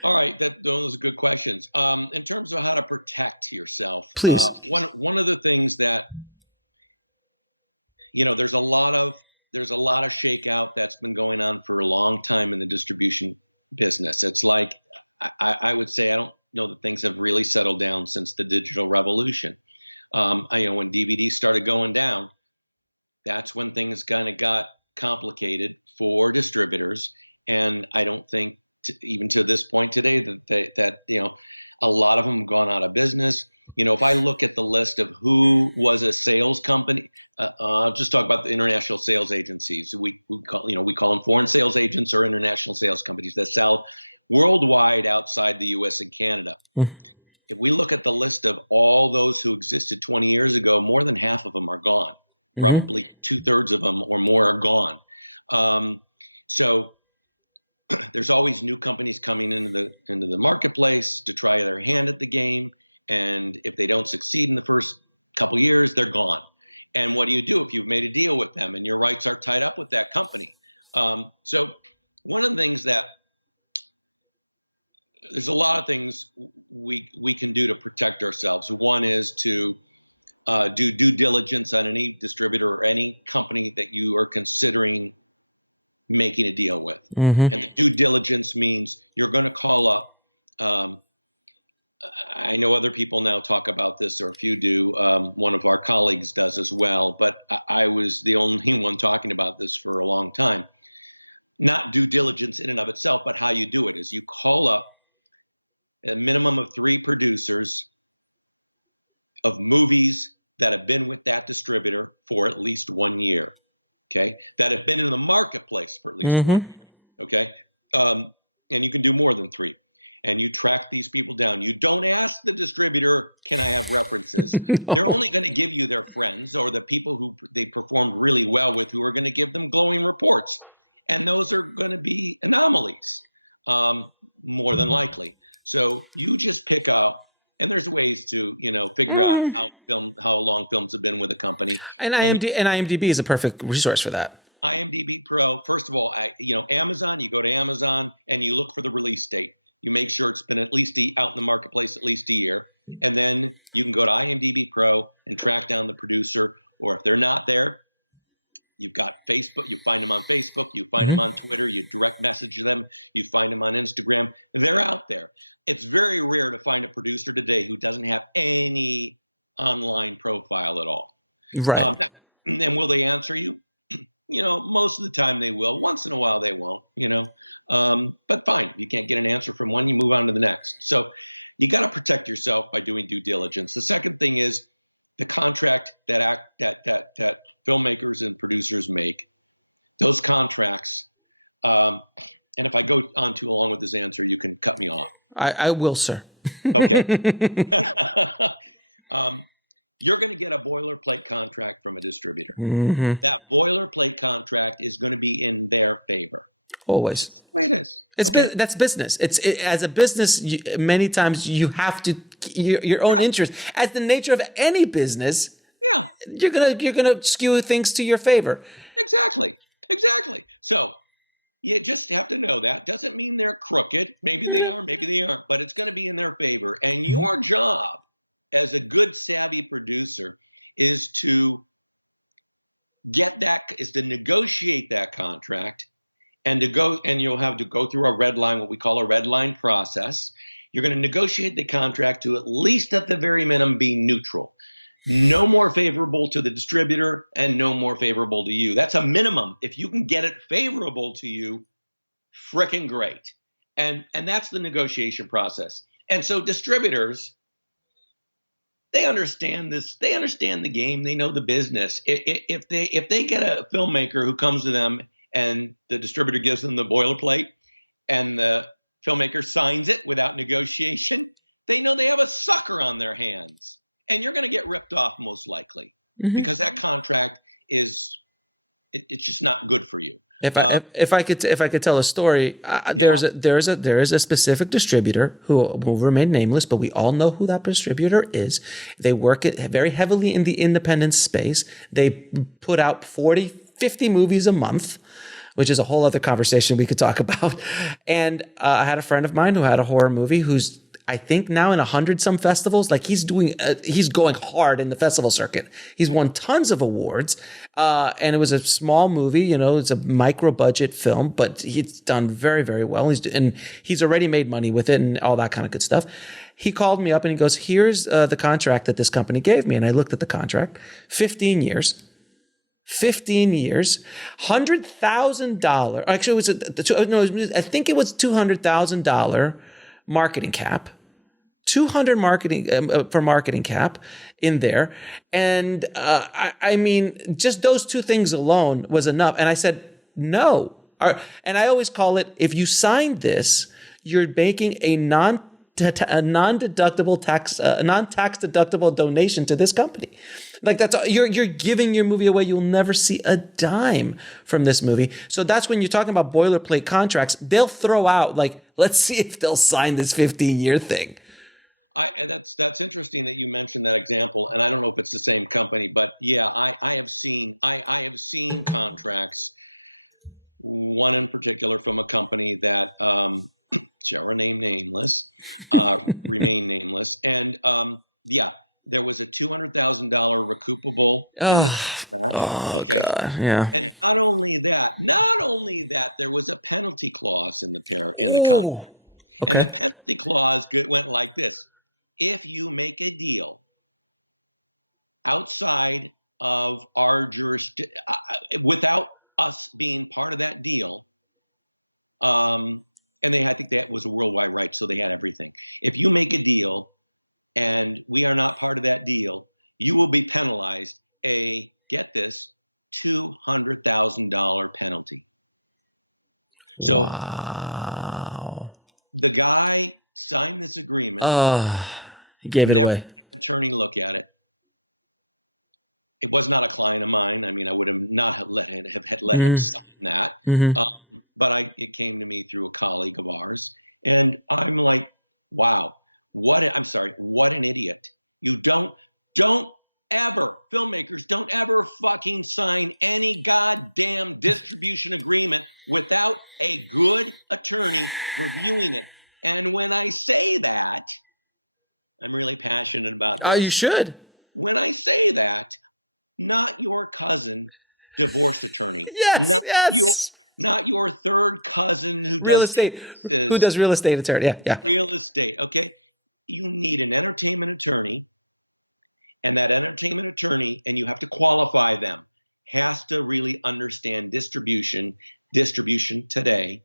All right, those are good questions. In terms of how to protect yourself, please. One of the things that, there's a lot of shakeout that's been going on for a long time in the distribution business. It's like, I would say, I don't know that things have really settled down since the digital revolution. When DVD started going down, that's when things kind of got complicated for distributors. And I don't think even to this point today that a lot of them have gone out of business. If I look at the list of who was a sales company, I'll just talk about the international sales agencies. We call them foreign sales agents or international sales companies that sell worldwide outside the U.S. and Canada. If we look at the list of all those who existed 20 years ago, more than half of them are gone. Probably 2/3 of them or more are gone. So there's always new companies coming into the marketplace to try their hand at the game. And if they don't succeed in the first couple years, they're gone. And what do you do if you've made a deal with them and your rights are tied up with that company? So one of the things that there's a lot of things we can do to protect ourselves. One is to do due diligence on any distributor or any company that you are considering making a deal with. And the due diligence means you're going to call up. I know other people now talk about this, or a few do. One of our colleagues does as well, but I was the only one talking about this for a long time. Not due diligence in and of itself, but how you do it is you call up a minimum of 3 producers of movies that have been with that distributor for at least 1 year, okay? That have been in the marketplace for at least 1 year, okay? And you can do more than 3. And you track these people down. You don't ask the distributor, can I have references? No. They're only going to give you their friends or the people who they performed really well with, who are going to give them glowing reports. And those are going to be anomalies, more than likely. So you just pick out, and there's ways to, figure out how long films have been with a company. And IMDb is a perfect resource for that. IMDb Pro, first of all, Amazon, you go to Amazon and you look for the release date. You make sure it's been at least out in the marketplace at least a year. And then you can go to IMDb Pro and track down the producer. Or if they're not there, you've got Facebook. You find them on Facebook. You find them on Twitter. You direct message them. You find them on Instagram. They're out there. It's very rare to find a producer today who doesn't have any online profile at all. Right. And will they answer you? Most of the time they will. Once in a while they won't, but fine. If you can't get an answer from one, you move on to the next. So you got to protect yourself by doing due diligence. The second thing is the contract that filmmakers and producers make. Those contracts, and if I go on too long with this answer, you can cut me off. I will, sir. Okay. You're going to get a boilerplate contract from a distributor. That boilerplate contract is going to be in their favor. Always. That's the way it is. That's business. As a business, many times you have to your own interest. As the nature of any business, you're gonna skew things to your favor. Exactly. So You just have to know that. Doesn't mean they're crooked. Maybe they are, maybe they aren't, but it's going to be in their favor. And your job as a good, savvy producer is to negotiate that contract, and you'll have to go through what we call a red line process. You're going to negotiate the contract to, at least at the very minimum, be neutral. No more favorable to the distributor and no more favorable to you. That's a minimum. If you can get it favorable to you, frickin' great. And that's the negotiation process. And so distributors, they understand this. They understand the game. They know the business. If they get a filmmaker who comes to them and the distributor gives them the boilerplate and the filmmaker signs it without negotiation, they know they have a sucker on their hands. And you're going to get ripped off most likely, because that contract it's just not good for you. If I could tell a story, there is a specific distributor who will remain nameless, but we all know who that distributor is. They work very heavily in the independent space. They put out 40, 50 movies a month, which is a whole other conversation we could talk about. And I had a friend of mine who had a horror movie who's, I think, now in 100 some festivals. Like he's going hard in the festival circuit. He's won tons of awards. And it was a small movie, it's a micro budget film, but he's done very, very well. He's already made money with it and all that kind of good stuff. He called me up and he goes, here's the contract that this company gave me. And I looked at the contract, 15 years, $100,000. Actually, I think it was $200,000 marketing cap, 200 for marketing cap in there. And I mean, just those two things alone was enough. And I said, no. And I always call it, if you sign this, you're making a non-deductible non-tax deductible donation to this company. Like that's you're giving your movie away. You'll never see a dime from this movie. So that's when you're talking about boilerplate contracts. They'll throw out like, let's see if they'll sign this 15-year thing. That's interesting that you mentioned that example, and I don't know if it's the same company, but yeah, I have seen contracts. One in particular from a company that shall remain nameless, and there was a $200,000 recoupable in the contract. Okay? God, yeah. And not only that, there was a penalty clause in the contract. Okay. And the penalty clause went like this: if you make a deal outside of our jurisdiction, without us being part of that deal, and I think that was a worldwide right, so they had everything. If you make a deal and we are not part of that deal, you will be penalized get this, $200,000 penalty. So wow. The guy signed this agreement. He gave it away. An attorney look at it. It was not a client of mine. I mean, I would have not let him sign that. But it came to me through a colleague of ours, and I'm like, wow, what an idiot. You don't ever, filmmakers, don't ever fucking sign any goddamn distribution agreement without a good attorney reviewing it. And when I say that, I'm really passionate about this. You should. When I say that, not your cousin divorce attorney. Yes. Not your third cousin who real does estate. Who does real estate attorney? Yeah. Real estate. Okay. You need an entertainment attorney, and that entertainment attorney, and you have to qualify them, has to really understand distribution today.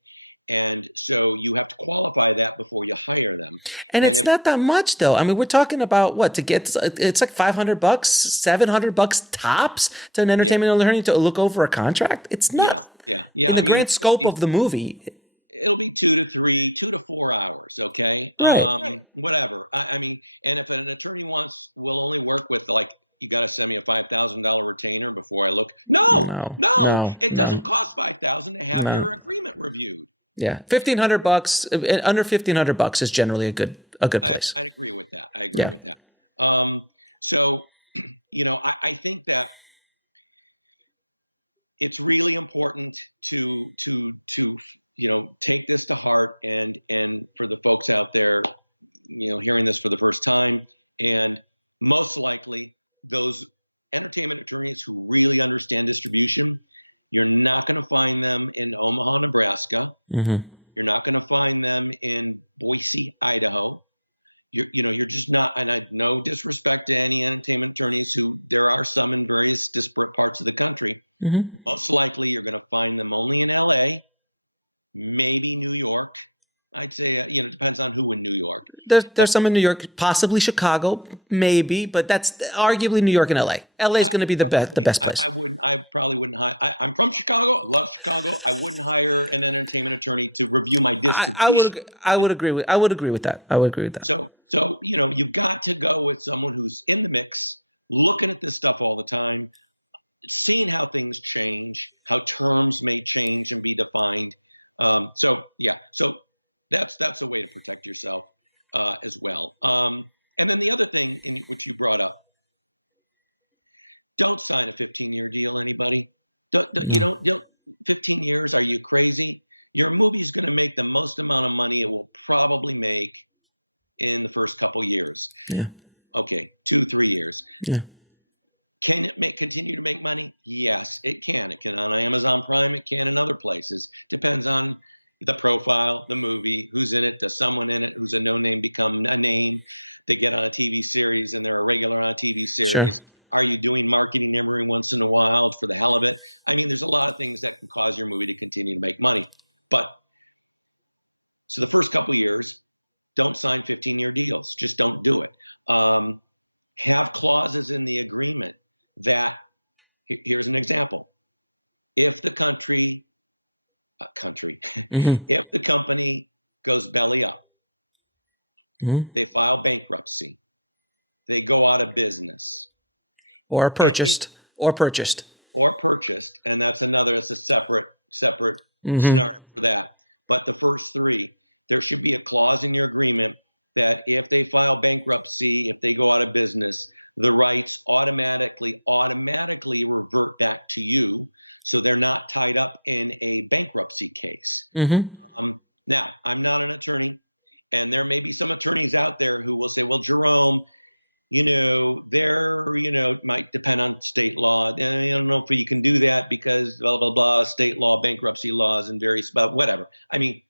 And so you have to qualify that before you hire them. And it's not that much though. I mean, we're talking about it's like $500, $700 tops to an entertainment attorney to look over a contract. It's not. Yeah. In the grand scope of the movie, it'll be 2 to 4 hours. Okay. Right. Whatever. I mean, and if an attorney will only work with you got to send me a $5,000 retainer before I look. No. It doesn't cost $5,000 to have your agreement reviewed. Yeah, $1,500, under $1,500 is generally a good place. I'd agree with that. With that. So, I think that it's really important to take this to heart, and for the folks out there, hearing this for the first time, and most likely those entertainment attorneys who really understand distribution, you're not going to find them in Omaha, Nebraska. Mm-hmm. You're not going to find them in Boise, Idaho. You're just not, and I no disrespect to any entertainment attorneys who there are some in various disparate parts of the country. Mm-hmm. Most likely you're going to find them only in LA, maybe New York. I'd say, it depends on who in New York. There's some in New York, possibly Chicago, maybe, but that's arguably New York and LA. LA is going to be the best place. I probably wouldn't hire. I'm from Chicago. I love Chicago. I wouldn't hire an entertainment attorney to review my distribution. I would agree with that. I would agree with that. So you've got to go with someone who's in the mix, looking at this stuff all the time, seeing how things change, how terms may change and be defined. So that's a way to protect yourself as well. And then the other thing in which you brought up, don't sign a 15-year deal, anybody. Don't 15 years, are you crazy? Your movie's going to make the most amount of money it will probably make in the first couple years. Yeah. Okay, 2-3 years. Yeah. Can it continue to make money? Yes, it can. It can on Amazon Prime. It can in other places. Depends on the profile, the movie, who's in it. Does someone in it who's a no-name become a name? They get on a TV series and they're a regular on a TV series. Sure. Are you doing marketing every once in a while for the hell of it? I mean, there's a lot of things that can cause your movie to continue to make money. But so the first couple years, don't sign 15-year deals. Just don't do it. Have clauses in the agreement that, here's an example. If the if the company goes belly up, they file bankruptcy, they go out of business, or purchased, and that's a separate scenario for that. But the first three, there should be a clause in your agreement that if they file bankruptcy, if they go out of business, the rights automatically revert back to you, so they're not tied up in a bankruptcy case. Now, I'm not an attorney, and there may be some attorneys out there who will say, well, Jerome, it might depend on state law. And I don't know if you can do that because blah, blah, blah, state law, bankruptcy laws, and various, but whatever. I mean,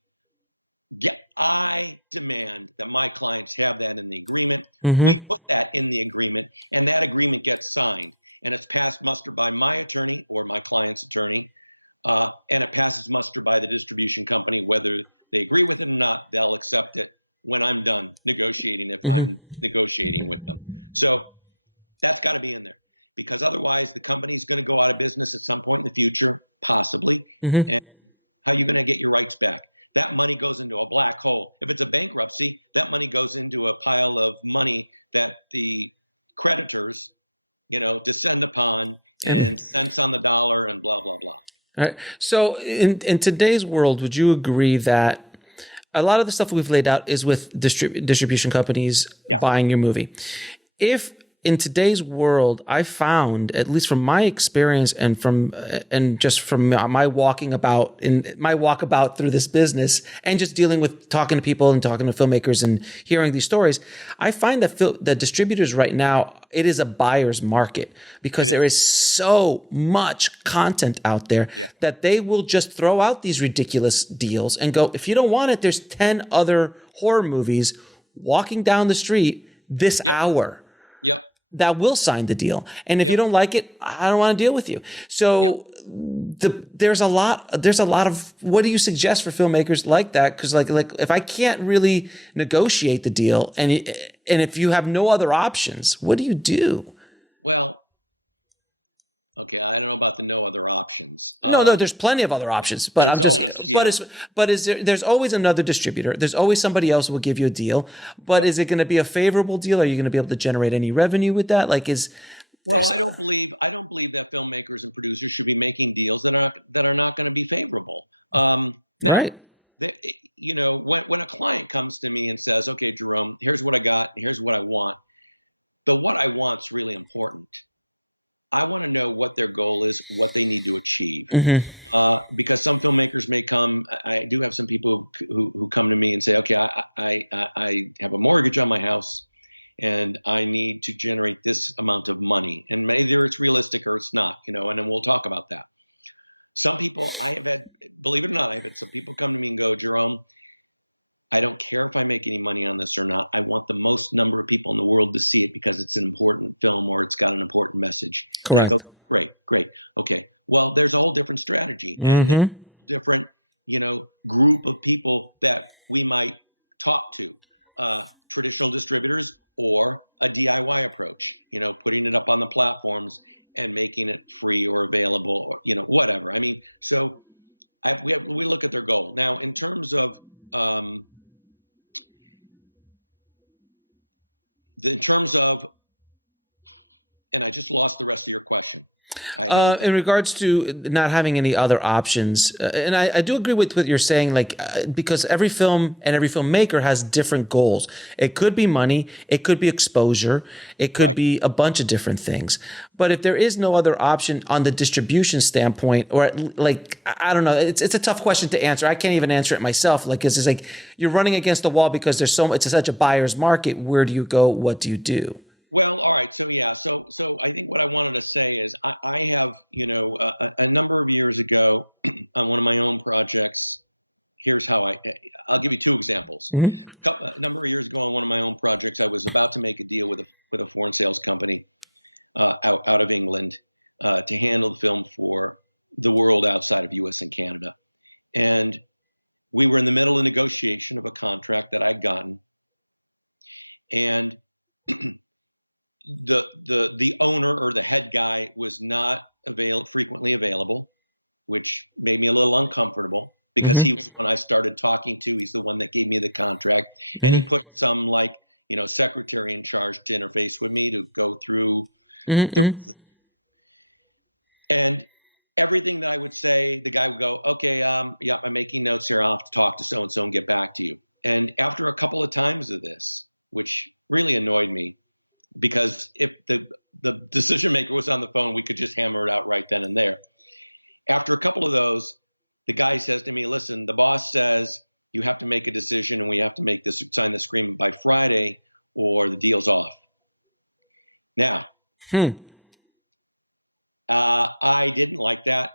yeah, I demand that my clients have that in the agreement. We put that in the agreement, and that agreement gets signed, and it's passed muster by my attorney or my client's attorney, and it passes muster by the distribution company. Whether they agree with it or not, they'll accept it when I'm done negotiating, if I'm negotiating with them. So that's got to be in there, because otherwise the company's going to go out of business at some point in the future, possibly. And how are you going to get your rights back? That money goes into a black hole. If it's a bankruptcy, that money goes into a pile of money that the creditors, descend upon, and cents on the dollar and blah, blah, blah. All right. So in today's world, would you agree that a lot of the stuff we've laid out is with distribution companies buying your movie? If in today's world, I found, at least from my experience and just from my walkabout through this business, and just dealing with talking to people and talking to filmmakers and hearing these stories, I find that the distributors right now, it is a buyer's market, because there is so much content out there that they will just throw out these ridiculous deals and go, if you don't want it, there's 10 other horror movies walking down the street this hour. That will sign the deal. And if you don't like it, I don't want to deal with you. So there's a lot of, what do you suggest for filmmakers like that? Because like if I can't really negotiate the deal, and if you have no other options, what do you do? Well, okay, I don't know about the no other options. No, there's plenty of other options, but there's always another distributor. There's always somebody else who will give you a deal. But is it going to be a favorable deal? Are you going to be able to generate any revenue with that? I don't believe that filmmakers and producers should be making deals that are not going to be favorable. Now, right. When a client comes to me and says, "Okay, Jerome, here's what I got, and here's what I want," the what I want's really important. I want to know what their goal is, what they need to achieve. Because some filmmakers may come. I do have some people who come to me and say, okay, I have a mortgage on my house and I need to generate this amount of money. And either it's realistic or it's not, and then we'll talk about that. Some people I have had, believe it or not, I've had some people come to me and go, Jerome, I don't care if I make any money on this or not. I want the most number of people in the world to see it because it's an important film or it's got an important message. Correct. And I go, great. Okay. Well, there's a whole different strategy and there's a different, group of people that we might talk to, traditional distributors or a DIY approach, putting it up on the platforms and making it free or available or, whatever. I mean, so we look at their goal. Now, in terms of, and I just lost the rest of your question. In regards to not having any other options, and I do agree with what you're saying, because every film and every filmmaker has different goals. It could be money, it could be exposure, it could be a bunch of different things. But if there is no other option on the distribution standpoint, or I don't know, it's a tough question to answer. I can't even answer it myself. It's like you're running against the wall because it's such a buyer's market. Where do you go? What do you do? Well, all right. So yeah. So I think what I wanted to say is I have, a number of years ago on one of my own projects. Here's how I'll give you two examples. A number of years ago on one of my own projects, I was about to make a deal with a foreign sales company out of England to handle the film for the world outside of U.S. and Canada. And we were in the middle of negotiation of a contract that I'd gotten. And the owner or the head guy was not frequently available, which made me a little uncomfortable because he was the one I started talking to. He's the one that gave me the contract, and he put some secretary in charge to interface with me to go through and everything that I would say, the guy would go, okay, yeah, I'm making notes here. I'll have to talk to so-and-so and get back to you. And after a couple of times of this, which really annoyed me, because if the decision maker was on the phone, we could just hammer it out right then and there. After a couple of those, the guy says to me, listen, the boss says you have to make a decision and we have to sign this agreement by Friday or the deal's off. Now, I didn't like that.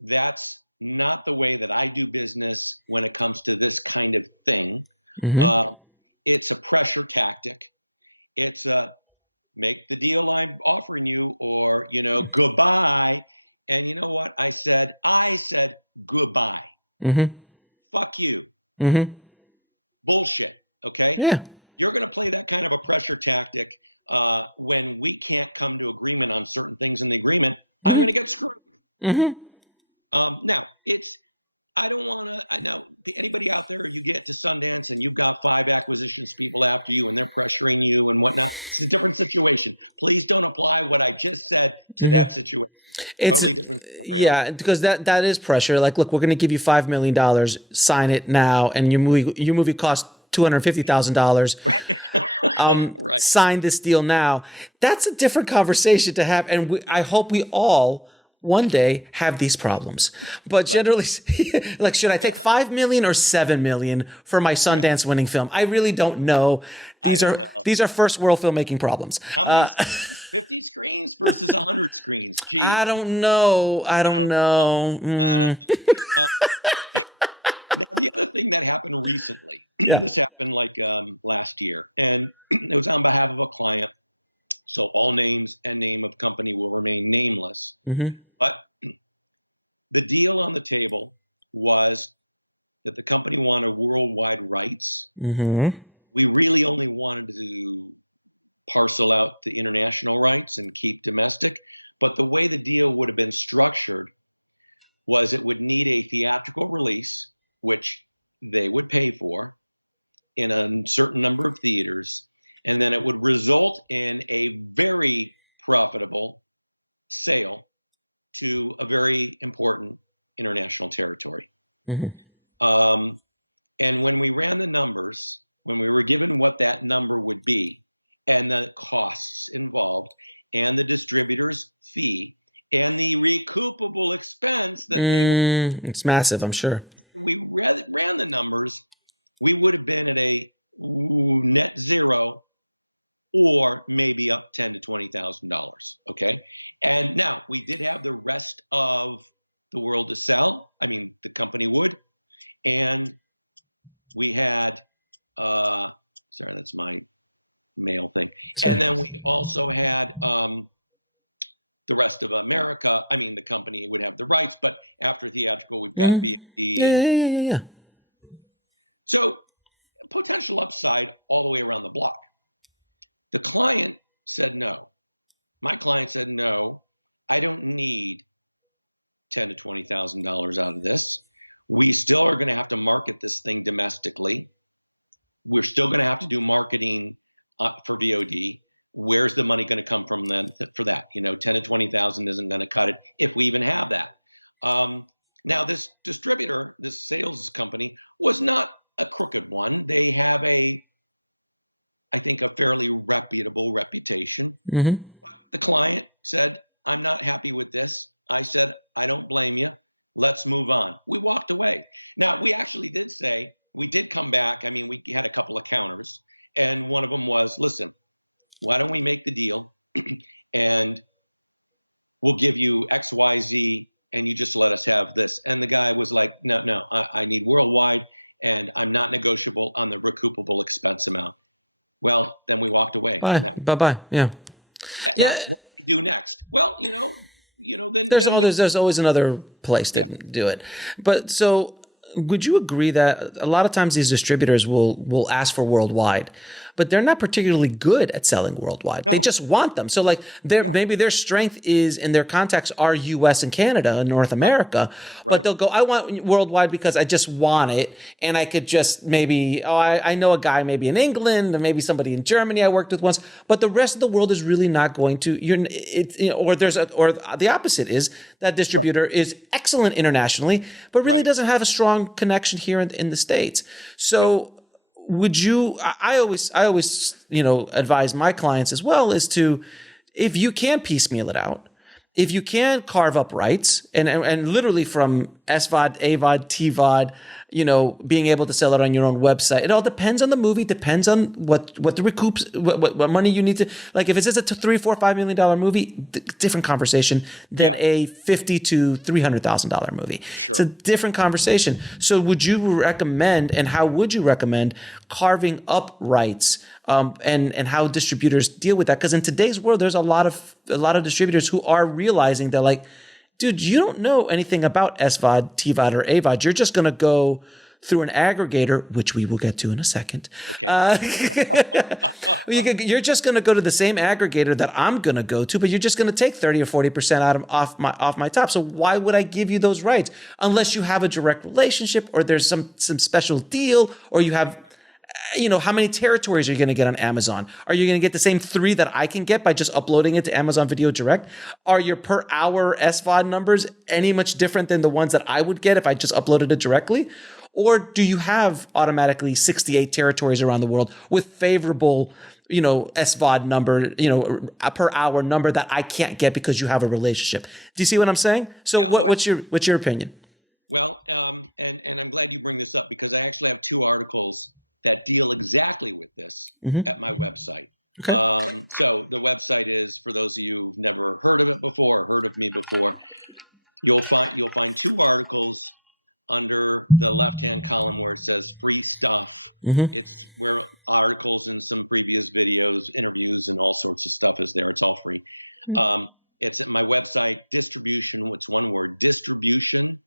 That's not the way that I do business when it comes to this kind of thing. It's a pressure tactic. It's a make the deal I'm offering you or, goodbye. And you know what? I said goodbye. Fuck you. Bullshit. Okay. Yeah. You're going to play that kind of a pressure tactic when we can't come to agreement on certain things in the agreement. I'm going to get screwed. Now I don't want to, I know anybody out there, you get to Sundance and you've got 5 acquisitions people after you and they're pressuring you and whatnot. It's a different situation. Please don't apply what I just said to that situation. It's totally different scenario. Yeah, because that is pressure. Look, we're going to give you $5 million, sign it now. And your movie costs $250,000. Right. Sign this deal now. That's a different conversation to have. And I hope we all one day have these problems. But generally, should I take 5 million or 7 million for my Sundance winning film? I really don't know. These are first world filmmaking problems. How many 50 screens versus 100 screens? Geez. I don't know. Now, the other thing that happened recently, this happened last year, and it was on behalf of a client. So all names and name of company will remain nameless. But the deal on the table was that the company wanted worldwide rights. We really only wanted to parcel out the international rights and keep domestic. But the way the deal would have been structured was it would need a theatrical release, which they would pay for in a certain number of theaters. And then it would result in a very profitable sale to a very important international territory. And when we ran the numbers, when we were given what that number would be and the costs involved, and the distributor's fee and the recoupable expense that they it's massive, I'm sure. we ran the numbers, we would have been at a net zero or maybe up $10,000 to $20,000. Okay. And now we did have the rest of the world to sell. I mean, the company would. And we had, sorry, that's my mail thing. And then we also had the rest of America. I mean, the company would have the rights, but after theatrical, we've got VOD. Yeah. So potential upside all the way around the block. The client said no. My client said no. I don't need $10,000 to $20,000 out of this. We still are going to have to market this thing domestically. We're still going to have to do marketing for VOD. Where's the money going to come from then for that? You know, 10 to 20,000 isn't going to cut it if we even have that. Now, this distributor, this sales company, was not a crooked one. They have I think, a fairly reputable reputation. Mm-hmm. The client said, I'm not happy with this. I said, I don't blame you. Let's move on. We walked away. Now, we actually did say, we did come back. I mean, we had a couple of counters, and one of them was, listen, why don't we make the deal and we'll give you X, Y, Z, and you just let us have this. And the guy was like, no, I need worldwide, and I'm not negotiable on the recoupable expense amount. Well, then we walked away. Bye. Yeah. What do we do next? Well, then there's always another place to do it. But so would you agree that a lot of times these distributors will ask for worldwide, but they're not particularly good at selling worldwide. No. They just want them. So like maybe their strength is and their contacts are US and Canada and North America, but they'll go, I want worldwide because I just want it. And I could just maybe, I know a guy maybe in England or maybe somebody in Germany I worked with once, but the rest of the world is really not going to, or the opposite is that distributor is excellent internationally, but really doesn't have a strong connection here in the States. So would you, I always, advise my clients as well is to, if you can piecemeal it out, if you can carve up rights and literally from SVOD, AVOD, TVOD, being able to sell it on your own website. It all depends on the movie, depends on what the recoups, what money you need to, like if it's just a $3, $4, $5 million movie, different conversation than a $50,000 to $300,000 movie. Sure. It's a different conversation. So would you recommend, and how would you recommend carving up rights and how distributors deal with that? Because in today's world, there's a lot of distributors who are realizing they're like, dude, you don't know anything about SVOD, TVOD, or AVOD. You're just going to go through an aggregator, which we will get to in a second. Okay. You're just going to go to the same aggregator that I'm going to go to, but you're just going to take 30 or 40% off my top. So why would I give you those rights unless you have a direct relationship or there's some special deal or you have, how many territories are you going to get on Amazon? Are you going to get the same 3 that I can get by just uploading it to Amazon Video Direct? Are your per hour SVOD numbers any much different than the ones that I would get if I just uploaded it directly? Or do you have automatically 68 territories around the world with favorable, SVOD number, per hour number that I can't get because you have a relationship? Do you see what I'm saying? So what's your opinion? Well, and I'm glad you bring this up because I actually have 2 articles that deal exactly with this at my website. Okay. So the website is, for those of you who've never heard of it before, or heard of me before, you'll find 2 articles under the left-hand column where it says free stuff. It's where articles and some previous videos, interviews, and all sorts of stuff is there. It's all free. It's at my website, distribution, what's one word, distribution.la.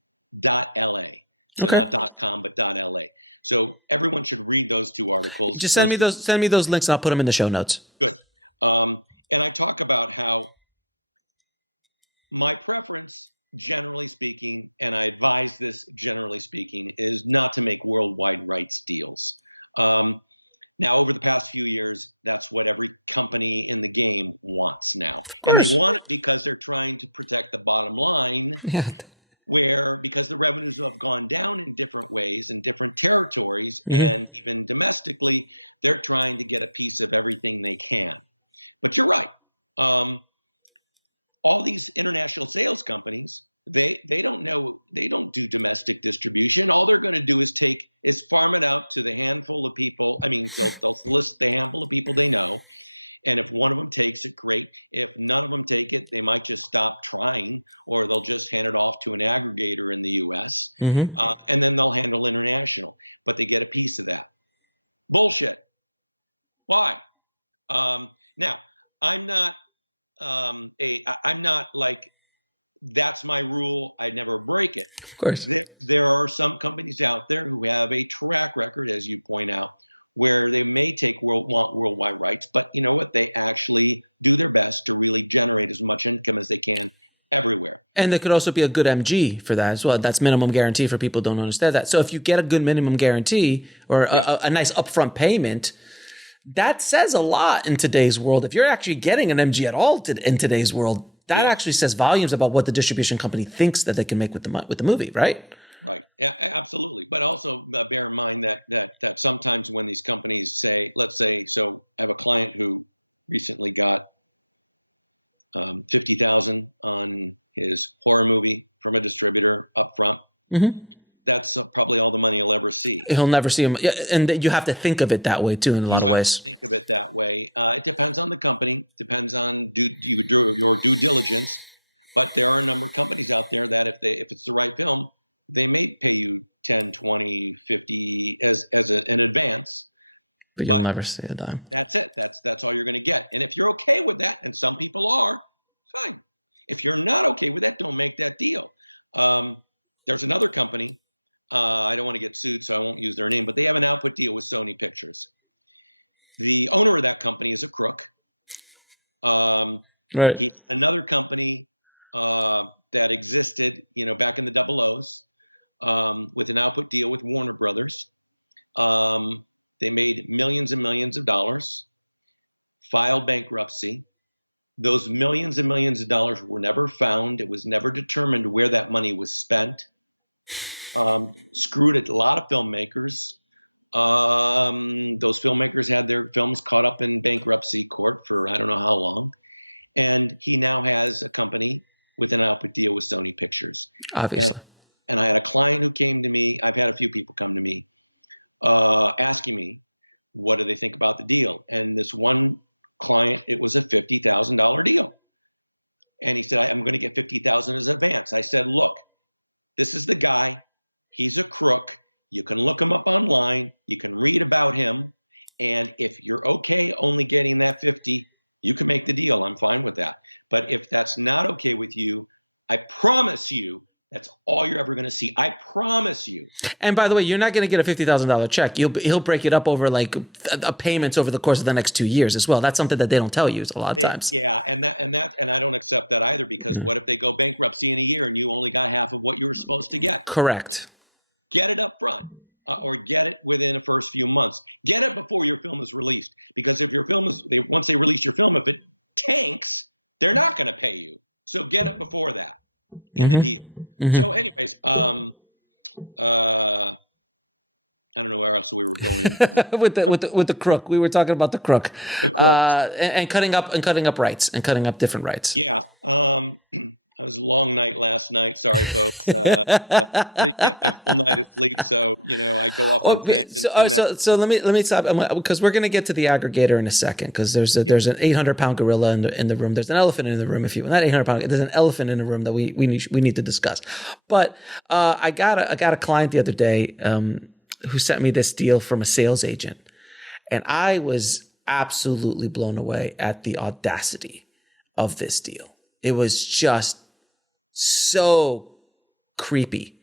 So not .com, but .la. So everyone should read those 2 articles. Just send me those links and I'll put them in the show notes. Good. And I talk about how my preference, generally speaking, and I advise this generally speaking, is not to make worldwide rights deals. Now, over the past few years, that's what every company in the game wants now. And they want it because they're trying to protect the bottom line. Yeah. Because the revenues have gone down in different ways in different territories and even domestically, they're trying to get a piece of everything they can. But you're right. all these international sales companies, they don't know, they don't do domestic distribution. All they're going to do is farm it out to the handful of people. I mean, they'll solicit the handful of people they know. And if one of them takes it, great. If none of them take it, they might just stop trying, or they'll just hand it off to an aggregator in the U.S. And then they'll handle international. But they get a piece of that. Bullshit. Why? Now, I'm not I'm not like, that's my rule, I never break it. Of course. There are some companies out there who have a track record, as you point out, where they may want worldwide rights, but you know what? They actually do their best to really generate as much income as they can everywhere. And there could also be a good MG for that as well. That's minimum guarantee for people who don't understand that. So if you get a good minimum guarantee or a nice upfront payment, that says a lot in today's world. If you're actually getting an MG at all in today's world, that actually says volumes about what the distribution company thinks that they can make with the movie, right? Right. Yeah, absolutely. But also bear in mind that sometimes when these companies say, let's say, so I have a client who recently got $50,000 on his horror movie from a distributor up front. That's probably all the money he'll ever see. He'll never see him. Yeah, and you have to think of it that way too in a lot of ways. Think of it that way. It depends on the company. Depends on your due diligence. But there are a number of companies out there that if it's the right film, they may pay you 10, 20, 50 as an advance. But you'll never see a dime. That's it. That's all you're going to get. And if you're okay with that, and some people are, fine. If you're not okay with that, don't make that deal. There's another company. I don't want to get sued, so I won't use their name, but they have an output deal with Sony Pictures. The owner of that company is a crook. Right. Another company that existed, back in the double O's, with an output deal with Warner Brothers. They made millions and millions of dollars, filed bankruptcy. Those millions and millions of dollars were never found. It was never determined where that money was spent. Screwed a lot of filmmakers. Those filmmakers had their films caught up in bankruptcy court for I don't know how long. And he now has a company with an output deal with Sony Pictures. Obviously. And I had a client who came to me. I've had a few people come to me asking me, what do they think about the deal? And this one client, it was a $50,000 deal. And he said, I'm going to get $50,000 as advance. I said, look, this is the guy. He's a crook. You can look him up online. You can read about him. And if you're okay only getting that 50, you can make the deal. I'm fine with that. But if that's not okay with you, I promise you, that's all you're ever going to see. I promise you. And by the way, you're not going to get a $50,000 check. He'll break it up over like payments over the course of the next 2 years as well. That's something that they don't tell you a lot of times. Yeah, and I don't accept that either, because what if they go bankruptcy in a year and you only got half of what you were supposed to get? Correct. Get it up front, or get it within the first few months. Get it before your film is released, because if your film once they release your film, if it tanks, they're not going to pay you. So get it before that in the deal. So anyways, I don't know where else we were going with the crook. We were talking about the crook, and cutting up rights and cutting up different rights. Yeah. It was a long night last night. Sorry, folks. I didn't get my full night of sleep, so I go off on tangents. So let me stop, because we're going to get to the aggregator in a second, because there's an 800-pound gorilla in the room. There's an elephant in the room. If you not 800-pound, there's an elephant in the room that we need to discuss. But I got a client the other day who sent me this deal from a sales agent, and I was absolutely blown away at the audacity of this deal. It was just so creepy.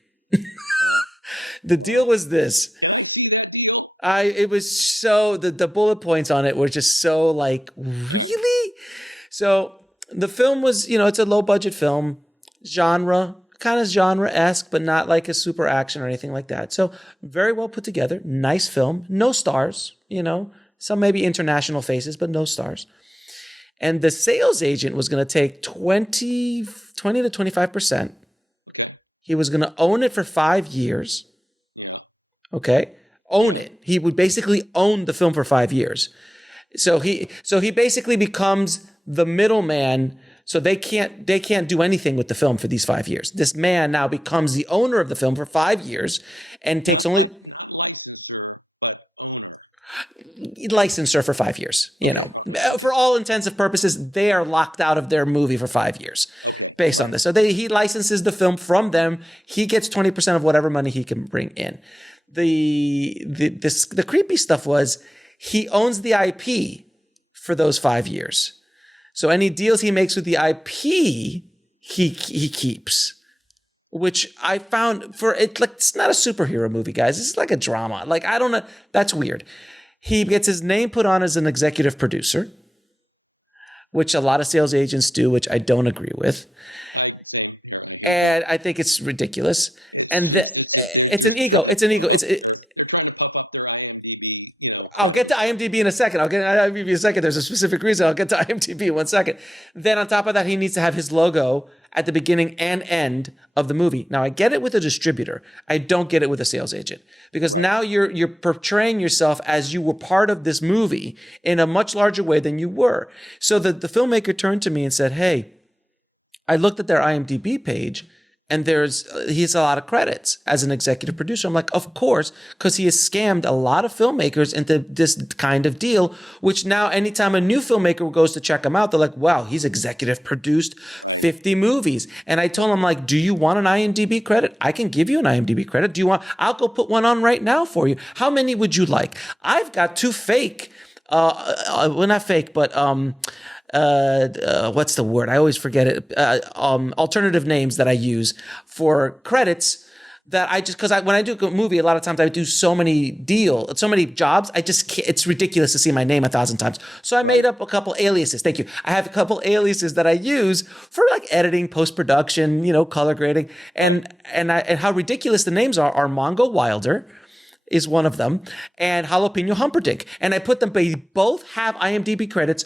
The deal was this. Can I see that deal? It was so, the bullet points on it were just so like, really? Right. So the film was, it's a low budget film, kind of genre-esque, but not like a super action or anything like that. So very well put together, nice film, no stars, some maybe international faces, but no stars. And the sales agent was going to take 20 to 25%. Okay. He was going to own it for 5 years. Yeah. Okay. Own it. He would basically own the film for 5 years. So he basically becomes the middleman So they can't do anything with the film for these 5 years. This man now becomes the owner of the film for 5 years and takes not licensor, but owner. Licensor for 5 years. Okay. For all intents and purposes, they are locked out of their movie for 5 years. Okay. Based on this. So he licenses the film from them. He gets 20% of whatever money he can bring in. The creepy stuff was he owns the IP for those 5 years. So any deals he makes with the IP, he keeps. Which I found it's not a superhero movie, guys. This is like a drama. Like, I don't know. That's weird. He gets his name put on as an executive producer, which a lot of sales agents do, which I don't agree with. Same here. I hate and that. I think it's ridiculous. It's an ego. It's an ego. They're trying to puff up their IMDb, credits. I'll get to IMDb in a second. I'll give you a second. There's a specific reason. I'll get to IMDb in 1 second. Then on top of that, he needs to have his logo at the beginning and end of the movie. Now, I get it with a distributor. I don't get it with a sales agent, because now you're portraying yourself as you were part of this movie in a much larger way than you were. So the filmmaker turned to me and said, hey, I looked at their IMDb page and he has a lot of credits as an executive producer. I'm like, of course, because he has scammed a lot of filmmakers into this kind of deal, which now anytime a new filmmaker goes to check him out, they're like, wow, he's executive produced 50 movies. And I told him, like, do you want an IMDb credit? I can give you an IMDb credit. I'll go put one on right now for you. How many would you like? I've got 2 fake, well, not fake, but, what's the word? I always forget it. Alternative names that I use for credits that I just, because when I do a movie, a lot of times I do so many jobs, I just can't, it's ridiculous to see my name 1,000 times. So I made up a couple aliases. Thank you. I have a couple aliases that I use for like editing, post-production, color grading. And how ridiculous the names are Mongo Wilder is one of them, and Jalapeno Humperdinck. And I put them, they both have IMDb credits,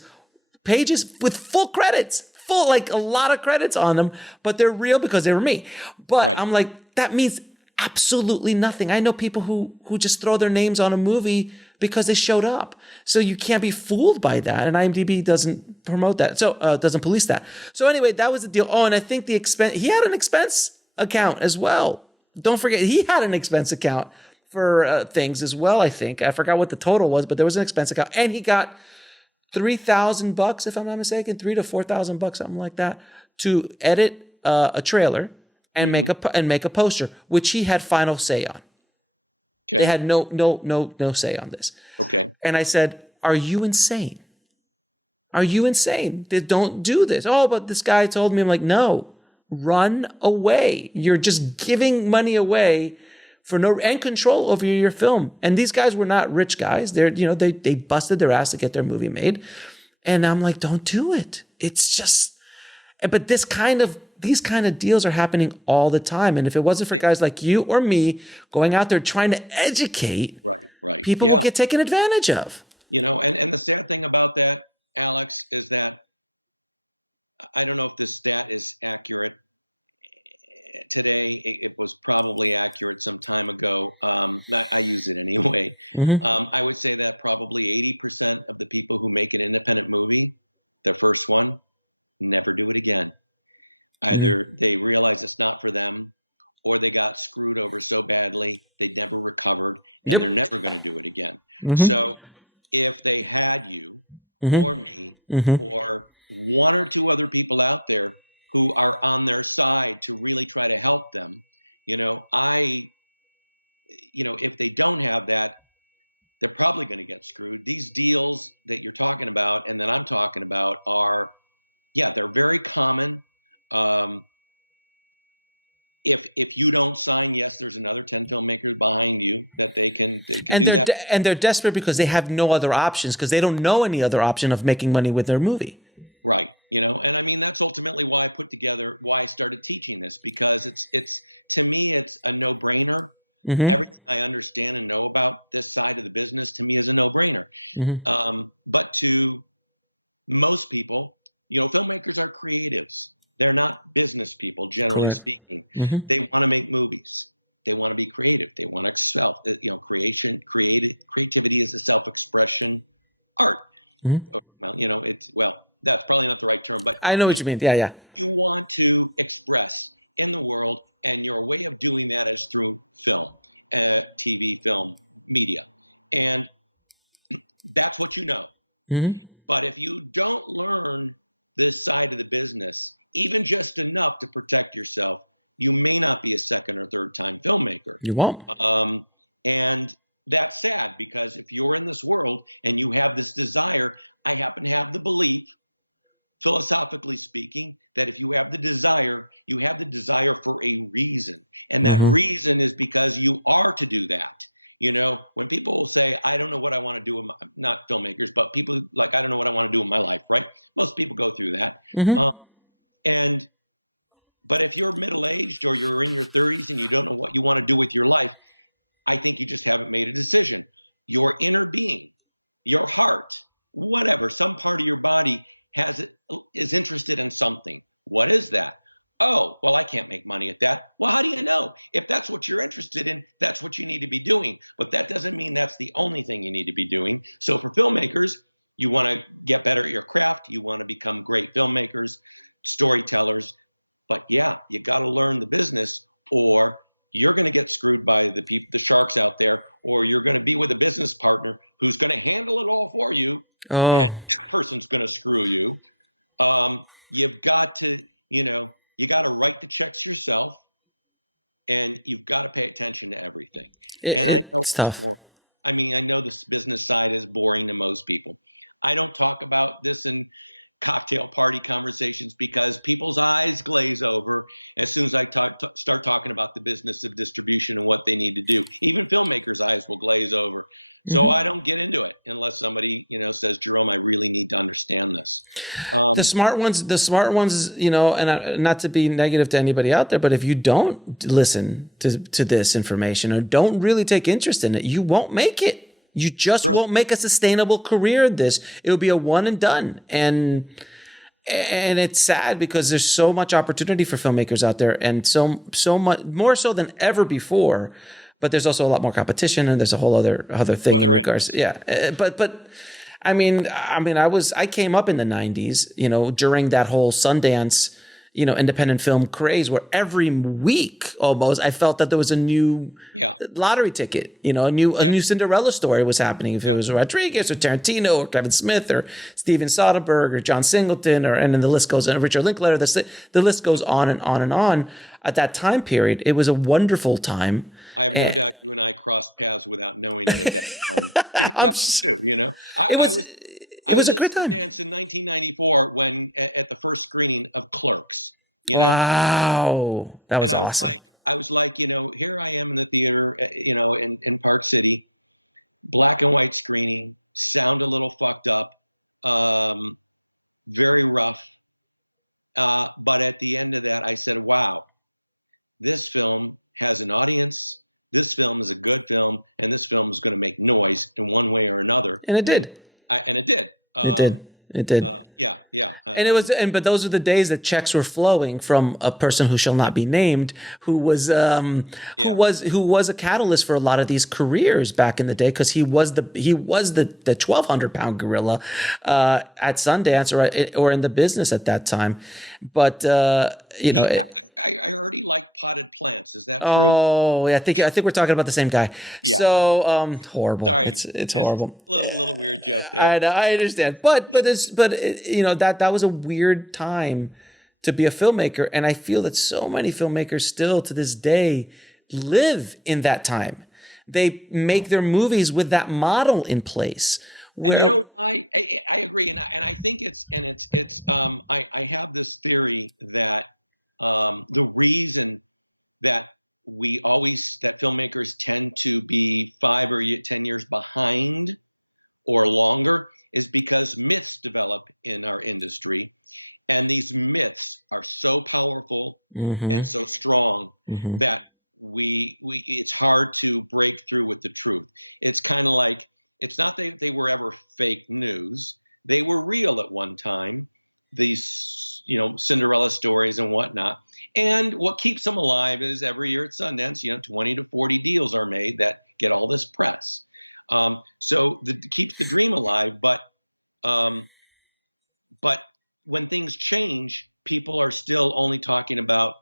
pages with full credits, like a lot of credits on them, but they're real because they were me. But I'm like, that means absolutely nothing. I know people who just throw their names on a movie because they showed up. So you can't be fooled by that. And IMDb doesn't promote that. So doesn't police that. So anyway, that was the deal. Oh, and I think he had an expense account as well. Don't forget, he had an expense account for things as well, I think. I forgot what the total was, but there was an expense account. And he got $3,000, if I'm not mistaken, $3,000 to $4,000, something like that, to edit a trailer and make a poster, which he had final say on. Okay. They had no say on this. Okay. And I said, "Are you insane? Are you insane? Don't do this." Oh, but this guy told me. I'm like, "No, run away. You're just giving money away for and control over your film." And these guys were not rich guys. They busted their ass to get their movie made. And I'm like, don't do it. It's just, but these kind of deals are happening all the time. And if it wasn't for guys like you or me going out there trying to educate, people would get taken advantage of. And the sad thing about that, Alex, is that I don't know if this stat is accurate. Today, it was probably accurate some time ago. I use it anyway. I would say that probably 80% of the people who make an independent movie, their first one, never do it again. Either they realize it's not for them, or they got screwed over so badly they never recovered, and they're never going to do it again. So if they had you or me or one or two other people out there who are on their side to really try to help them, if they don't have that, they're probably going to get screwed. These deals that you're talking about and that I'm talking about are, they're very common. If you don't sign, yes, there's another 10 filmmakers behind you that they can do that. And they're desperate because they have no other options, because they don't know any other option of making money with their movie. Right. And I mean, that's ultimately why I started teaching this, because it's to me, it's a no-brainer. Everything I understand and know about this side of the business to me is a no-brainer. But to most people, filmmakers are creatives. They're not business people, generally speaking. They want to make movies. They want to be creative. They want to excel. Creativity is a self-expression art. that's probably not the right term, but I know what you mean. Yeah, yeah. you want to express in the world, and your way of doing that is through film, TV, film, media. And that's what you know. Hmm. But if you don't learn this side of the business, even just enough to protect yourself, you may not be a second or third time filmmaker. You won't. And that's sad, because if you're in this world and you have this desire, I happen to have the belief, philosophically speaking, that if you have the desire, you have the desire for a reason. And that reason is because you are to do that. You know, when people will say, I don't know what I want to do, not filmmakers, but people like, I don't know what I want to do in my life, right? Most people go through that. And but if you're middle-aged or you're in your 30s and you don't know what you want to do with your life, I think you just haven't made a decision. Your inner being, your heart, whatever, some part of your body is interested in something. What is that? Oh, well, I can't make money at that. Well, how do you know? If that's what you're interested in, that's what you need to be doing. But that doesn't mean that's the only thing you need to be doing. So for filmmakers, you want to get better at your craft. You want to become great filmmakers, storytellers. But yeah, you got to learn the business, or you're going to get screwed by the sharks out there, or you're going to be with a business partner who's going to handle it all for you. And that person's going to screw you. You've got to, you got to write the checks yourself, and you've got to pay attention to everything. I know it's tough. I mean, I know this business side is boring to most people. I don't talk about this in cocktail party conversations because people's eyes glaze over as soon as I start talking about the business of distribution and what they need to do. Even filmmakers' eyes will glaze over. So I don't get into it unless somebody, says, Jerome, I really need to understand this. The smart ones, and not to be negative to anybody out there, but if you don't listen to this information or don't really take interest in it, you won't make it. You just won't make a sustainable career in this. It'll be a one and done. And it's sad because there's so much opportunity for filmmakers out there, and so much more so than ever before. But there's also a lot more competition, and there's a whole other thing in regards. Yeah, but I mean, I came up in the '90s, during that whole Sundance, independent film craze, where every week almost I felt that there was a new lottery ticket, a new Cinderella story was happening. If it was Rodriguez or Tarantino or Kevin Smith or Steven Soderbergh or John Singleton, and then the list goes on, Richard Linklater, the list goes on and on and on. At that time period, it was a wonderful time. I have no doubt you and I crossed paths without knowing it at that time. I was a good time. Dance in 1994 when at the first screening of Clerks. Wow, that was awesome. I was like, here I am in the theater, in Park City, black and white screening, sound a little fucked up, very rough. But at the end of that, I said, wow, this film has an audience. This film is a good film, and this film is going to make noise in one way or another. And it did. And it did. It did. Yeah. And it was, but those were the days that checks were flowing from a person who shall not be named, who was a catalyst for a lot of these careers back in the day, because he was the 1,200-pound gorilla at Sundance or in the business at that time. But I already like potted plants. Is that true? Oh, yeah, I think we're talking about the same guy. Yeah. So horrible. Sorry, it's horrible. Little weird joke there. I know, I understand, but that was a weird time to be a filmmaker, and I feel that so many filmmakers still to this day live in that time. They make their movies with that model in place. And I agree, and I think I have this theory that the reason that filmmakers tend to be 5 or 10 years behind or longer is because myths develop in our industry, and these myths are so powerful and so strong that it's hard to break through with the truth. It's kind of like, it's not that they were ever fake news. They were real at one time, these, Cinderella stories and whatnot. And what keeps them alive is every year at Sundance, 20 to 40 deals are made that get all this press. So keeps the dream alive. But when things change, people are still only talking about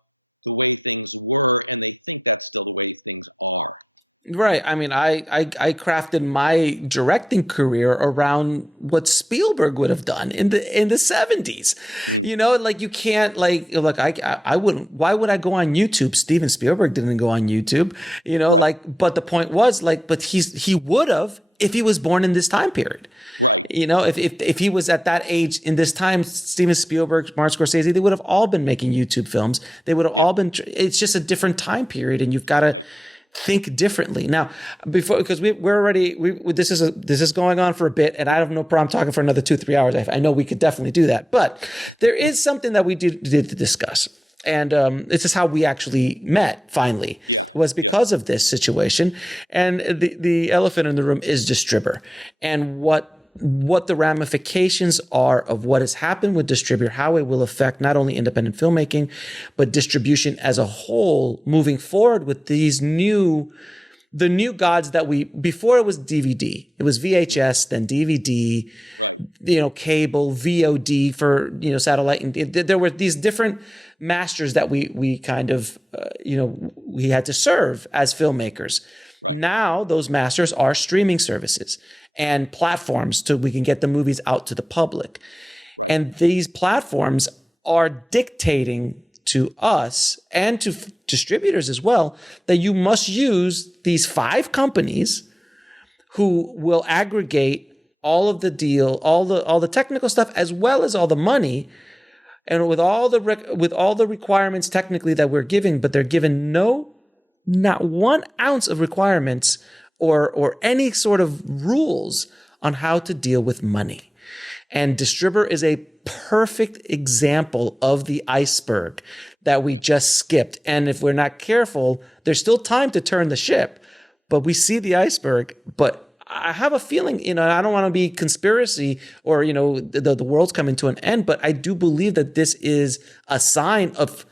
the way things were, and they think that's still the way things are. Right. I mean, I crafted my directing career around what Spielberg would have done in the 70s. You know, like you can't like look, I wouldn't, why would I go on YouTube? Steven Spielberg didn't go on YouTube, you know, Right. like, but the point was like, but he would have if he was born in this time period. Right. You know, if he was at that age in this time, Steven Spielberg, Martin Scorsese, they would have all been making YouTube films. They would have all been, it's just a different time period, and you've got to think differently. Now, before, because we're already, this is going on for a bit, and I have no problem talking for another 2-3 hours. I know we could definitely do that, but there is something that we did to discuss. And this is how we actually met finally. Was because of this situation. And the elephant in the room is Distributor, and what the ramifications are of what has happened with Distributor, how it will affect not only independent filmmaking, but distribution as a whole moving forward with these the new gods that before it was DVD, it was VHS, then DVD, right? You know, cable, VOD for, you know, satellite. And there were these different masters that we kind of, you know, we had to serve as filmmakers. Right. Now those masters are streaming services and platforms so we can get the movies out to the public. Right. And these platforms are dictating to us and to distributors as well that you must use these 5 companies who will aggregate all of the deal, all the technical stuff, as well as all the money, and with all the requirements technically that we're giving, but they're given not 1 ounce of requirements or any sort of rules on how to deal with money. And Distributor is a perfect example of the iceberg that we just skipped. And if we're not careful, there's still time to turn the ship, but we see the iceberg. But I have a feeling, you know, I don't want to be conspiracy or, you know, the world's coming to an end, but I do believe that this is a sign of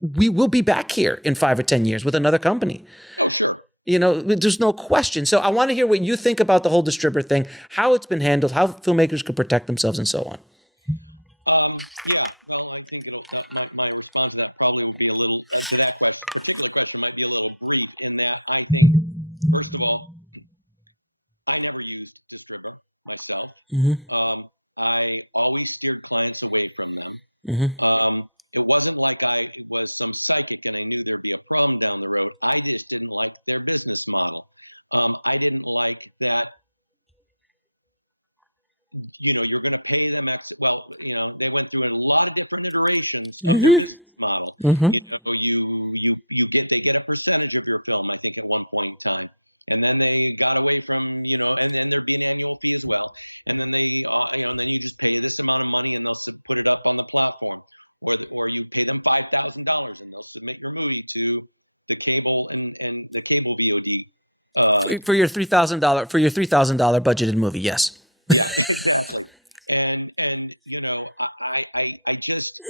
we will be back here in 5 or 10 years with another company. Oh, sure. You know, there's no question. So I want to hear what you think about the whole Distributor thing, how it's been handled, how filmmakers could protect themselves, and so on. Yeah. Well, I think my response to that probably will be a little to that particular question might be a little brief in that I think, first of all, I never used Distributor myself. Mm-hmm. I always steered clients away from them. Mm-hmm. It wasn't like I was some psychic and I knew there'd be a problem down the road. I just didn't like their business model. I didn't like that, you know, you're going to pay them well, you know, they went through a lot of different iterations of their business model. You know, they get a percentage of your film, I think at one point in time. And then they got away from, you know, and then there'd be an annual fee as well. And then they, you know, and then you just pay this amount of money and they'll put it up on the platform. Or you pay them $5,000 and they'll submit your movie to the cable and the cable VOD for your $3,000 budgeted movie. Yes. Yeah, exactly. And you know, I just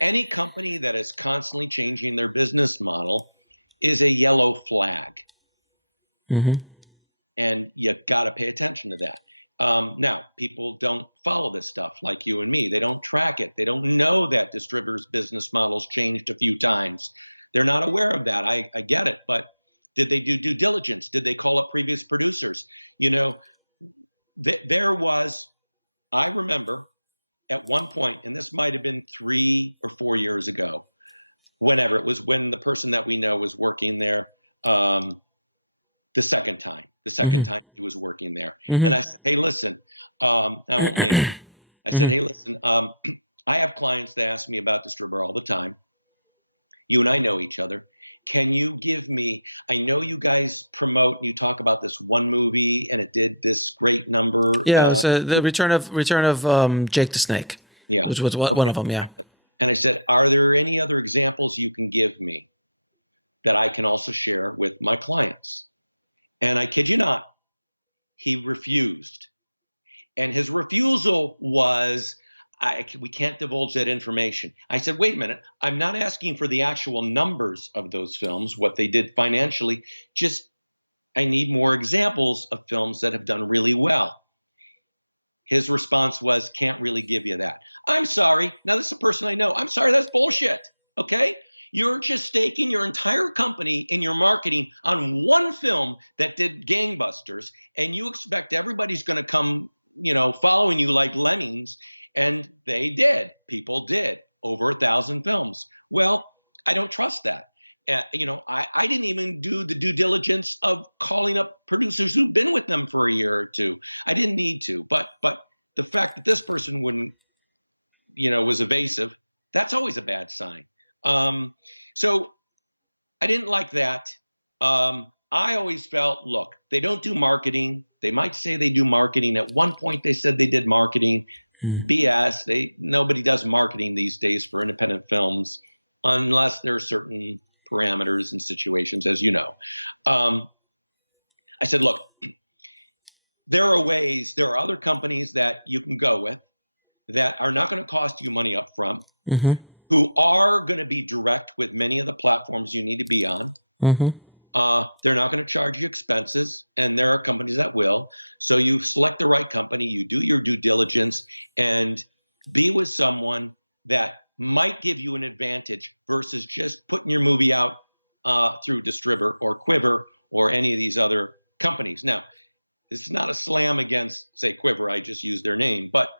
any company that is constantly changing their business model is a yellow flag, and you got to pay attention to that. Now, people don't follow this stuff like you and me. They don't track it. They don't know that Distributors' business models changed a few times. They're not aware of that. I get it. But did they do due diligence? Did they call up previous producers? You know, there was, I remember at one point, and this might have been 3 or 4 years ago, whenever it was, when the person that we know was working there the second time he was working there. And I said, hey, listen, I won't name him. I said, hey, listen, I have clients that ask me about Distributor all the time. You and I know each other. Can you give me, I know you guys promote and you talk about this one movie and it did this great number. Yeah, the return of Jake the Snake. Yeah. Which was one of them, yeah. And I said, are there any other examples you can give me that I can also share with my clients? And I kid you not, he refused. And his refusal was, we can't divulge that information. I said, wait a minute, I'm not asking for the actual numbers of those films, what they did financially, just I need more examples of films that have done really well. His response was, can't really give you that. I'm sorry. Now, this is a person I know. I'm sorry, that's bullshit. Okay? You're just staking your entire company and your marketing on one film that did gangbusters, and you expect everybody's going to come, following you like lemmings. And they did. People did. Over 1,000 films. Well, I don't trust that. I didn't even do the due diligence of calling up producers who've been with them for a year or two. I didn't need to. But the fact that this person wouldn't, was evasive, that's always a bad sign. So I didn't like that. I always felt, look, they don't do marketing. They might say they do marketing. At one point, they said they did marketing. BS. Nobody does marketing these days for independent films unless there are certain parameters and situations, as you know. I said, look, there are other companies that you can go with that are not going to cost you money up front, who are going to be direct with many of the platforms you need to be on. They're not going to charge you expenses, and there are companies that will. So you select the right company, you do your due diligence, and be with someone that might give you an advantage versus just putting your movie out through Distributor or Quiver or any of these other companies. Now, this is not a slam against, say, Quiver. I just used their name. But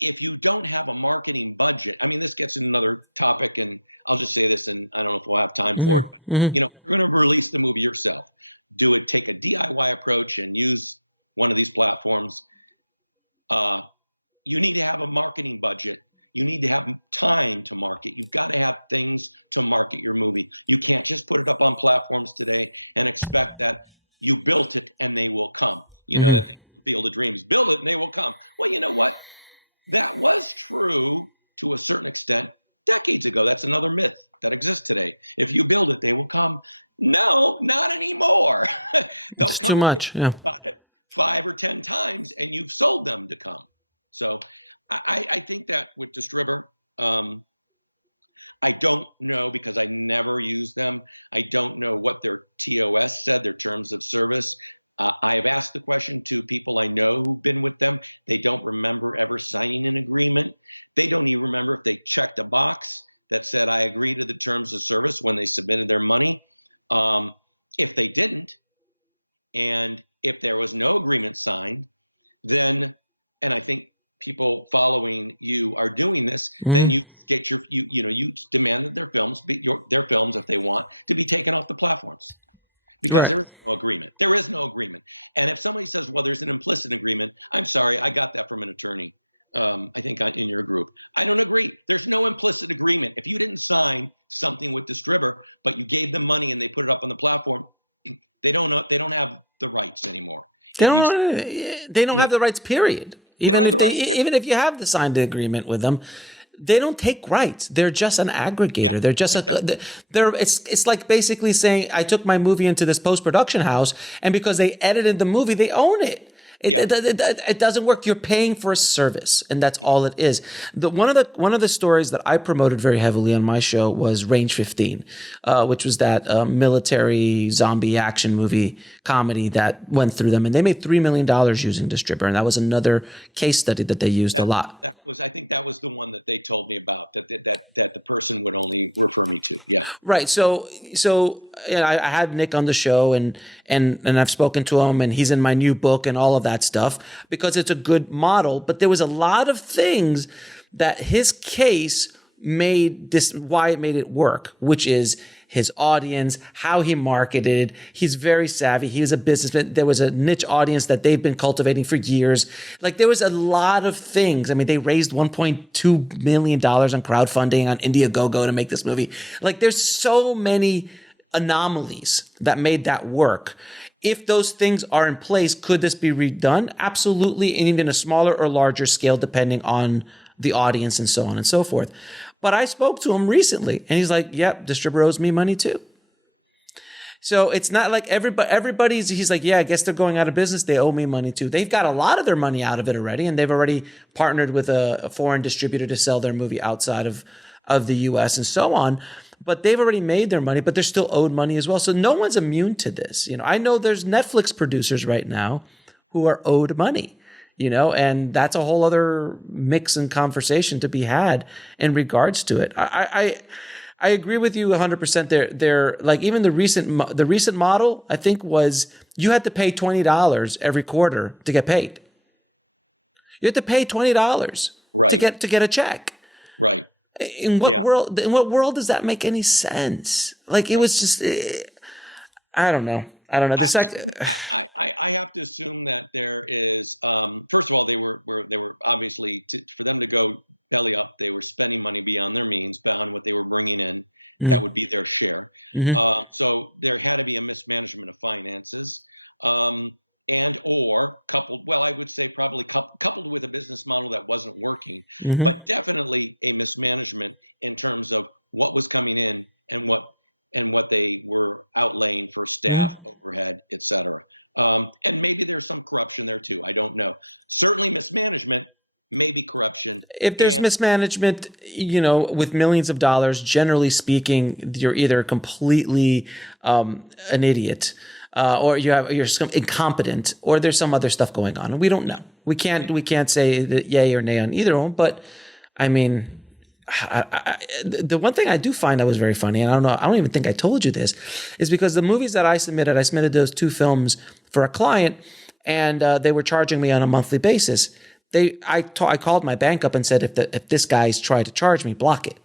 if you don't have a marketing budget, I mean, this gets in another topic, and I'll just say this, and I don't know if we'll have time for it. But, you're going to release the movie yourself. Take a DIY approach and use one of these platforms. You need to have a marketing budget. You need to have time to market. You've got to have things to market your movie. You can't just put it up on platforms today and expect that you built it and they will come. That the Field of Dreams, build it and they will come. Well, you know what? That was true to a certain extent decades ago. That's another myth that exists today. If you build it, they will come. No, not anymore. They'll It's come too much. Yeah. 5 or 10 times, and you've sold them to come. So I think that with Distributor, I don't know because I never used them. I don't know what their TOS said, their terms of service. I have asked the question to people I know who've been with them. They don't remember ever signing an agreement. They don't even remember if they checked a box that said, I agree to the terms of service when they submitted their money. If they didn't, and if there was no agreement signed, then, and I think people following you are doing this, then you get you demand that their films, if they want, to be taken off the platforms. Because there is no agreement. There is no agreement. And if somebody says, well, there's an implicit agreement, I'm sorry, I got that from an attorney, I think in your group. I don't agree. There's no implicit agreement. If you didn't sign something with Distributor, but you gave them money and they put it up on the platform, they don't have the rights anymore. They don't have the rights, period. Even if you have the signed agreement with them, they don't take rights. They're just an aggregator. Yeah, they're just it's like basically saying I took my movie into this post-production house, and because they edited the movie, they own it. It doesn't work. You're paying for a service, and that's all it is. One of the stories that I promoted very heavily on my show was Range 15, which was that military zombie action movie comedy that went through them, and they made $3 million using Distributor, and that was another case study that they used a lot. I think that was the one that they told me about that the person would only refer me to. Yeah, right. So I had Nick on the show, and I've spoken to him, and he's in my new book and all of that stuff because it's a good model. But there was a lot of things that his case why it made it work, which is his audience, how he marketed. He's very savvy. He was a businessman. There was a niche audience that they've been cultivating for years. Like there was a lot of things. I mean, they raised $1.2 million on crowdfunding on Indiegogo to make this movie. Like there's so many anomalies that made that work. If those things are in place, could this be redone? Absolutely, and even a smaller or larger scale, depending on the audience and so on and so forth. But I spoke to him recently, and he's like, yep, Distributor owes me money too. So it's not like he's like, yeah, I guess they're going out of business. They owe me money too. They've got a lot of their money out of it already, and they've already partnered with a foreign distributor to sell their movie outside of the U.S. and so on. But they've already made their money, but they're still owed money as well. So no one's immune to this. I know there's Netflix producers right now who are owed money. and that's a whole other mix and conversation to be had in regards to it. I agree with you 100%. They're like, even the recent model, I think, was you had to pay $20 every quarter to get paid. You had to pay $20 to get a check. Right. In what world does that make any sense? Like, it was just, I don't know. I have to assume that there is, first of all, they were obviously, for them to go belly up, they were spending money beyond their means, beyond what they were bringing in. Mm-hmm. That would be their share. Mm-hmm. So there had to be a mismanagement of finances, and or coupled, well, I would say probably coupled with a business model that wasn't working, mm-hmm. but definitely a mismanagement in terms of what was coming in and what they were outlaying for staff, mm-hmm. overhead, et cetera. And maybe there's some corruption there too. I don't know. Certainly mismanagement, maybe corruption. If there's mismanagement, with millions of dollars, generally speaking, you're either completely an idiot, or you're incompetent, or there's some other stuff going on, and we don't know. We can't say that yay or nay on either one. But I mean, the one thing I do find that was very funny, and I don't even think I told you this, is because the movies that I submitted those 2 films for a client, and they were charging me on a monthly basis. I called my bank up and said, if this guy's tried to charge me, block it.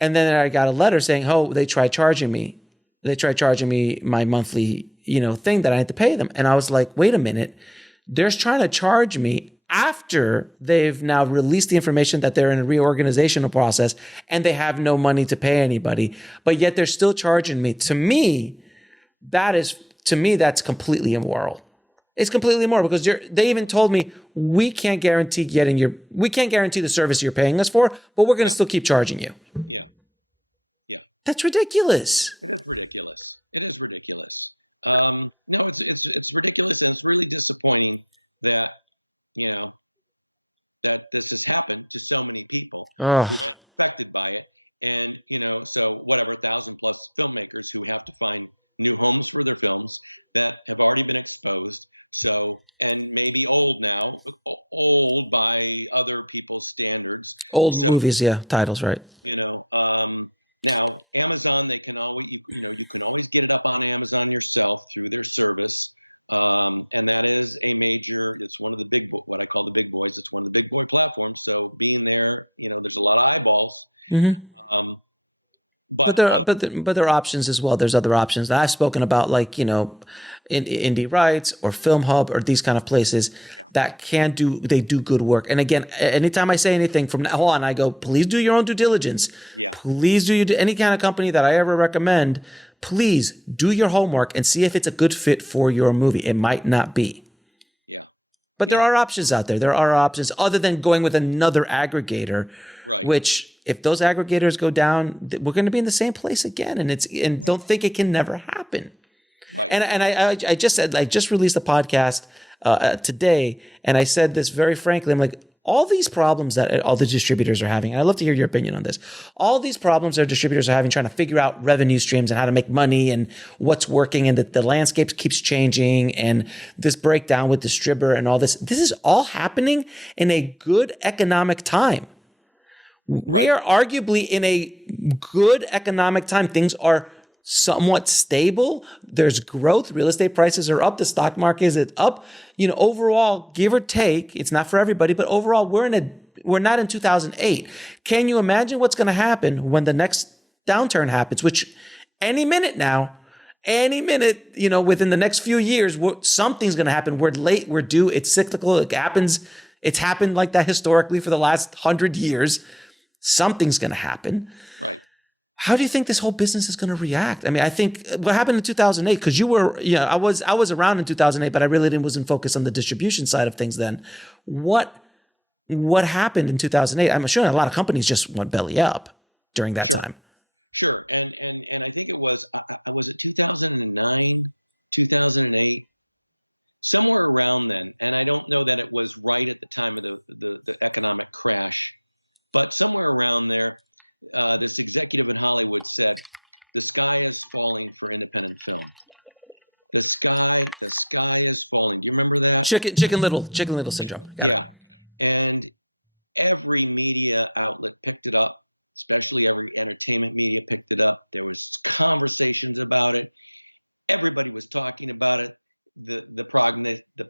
And then I got a letter saying, they tried charging me. They tried charging me my monthly, thing that I had to pay them. And I was like, wait a minute, they're trying to charge me after they've now released the information that they're in a reorganizational process and they have no money to pay anybody, but yet they're still charging me. To me, that's completely immoral. It's completely immoral, because they even told me we can't guarantee the service you're paying us for, but we're going to still keep charging you. Yeah. Yeah. That's ridiculous. It is ridiculous. No, it's ridiculous, and it's really disappointing that that this has happened to so many people who are affected by it. And, so whatever, 1,000 plus filmmakers who have to find new homes for their films that have already been exposed. So, and maybe old now, old by other people's standards. Movies, titles, right. Now Amazon, they can always, you can always get it up on Amazon yourself through their service. And that is it's one of the what I call the big boys. It's one of the big boy platforms. So being there, there's a lot of eyeballs. Mm-hmm. But there are options as well. There's other options that I've spoken about, like, in Indie Rights or Film Hub or these kind of places that they do good work. And again, anytime I say anything from now on, I go, please do your own due diligence. Yeah. Please do any kind of company that I ever recommend. Please do your homework and see if it's a good fit for your movie. It might not be. Yeah. But there are options out there. There are options other than going with another aggregator, right? Which, if those aggregators go down, we're going to be in the same place again. And don't think it can never happen. Right. And I just said, I just released a podcast today, and I said this very frankly. I'm like, all these problems that all the distributors are having, and I'd love to hear your opinion on this. All these problems that distributors are having, trying to figure out revenue streams and how to make money and what's working, and that the landscape keeps changing, and this breakdown with distributor and all this. This is all happening in a good economic time. Right. We are arguably in a good economic time. Things are somewhat stable. There's growth. Real estate prices are up. The stock market is up. Overall, give or take, it's not for everybody, but overall, we're not in 2008. Can you imagine what's going to happen when the next downturn happens, which any minute, within the next few years, something's going to happen. We're late. We're due. It's cyclical. It happens. It's happened like that historically for the last 100 years. Something's going to happen. Right. How do you think this whole business is going to react? I mean, I think what happened in 2008, because you were, I was around in 2008, but I really wasn't focused on the distribution side of things then. What happened in 2008? I'm sure a lot of companies just went belly up during that time. Sure. And I think it was 2009, 2008, somewhere around then. And I don't know that it was right at the time of the economic crash, but somewhere around there. This executive in Hollywood said, the sky is falling for independent film. the sky is falling. Do you remember that? Chicken Little syndrome. Got Yeah. And every media outlet picked it up, especially every entertainment media picked it up. There was conversations about it. Everybody was talking about it. The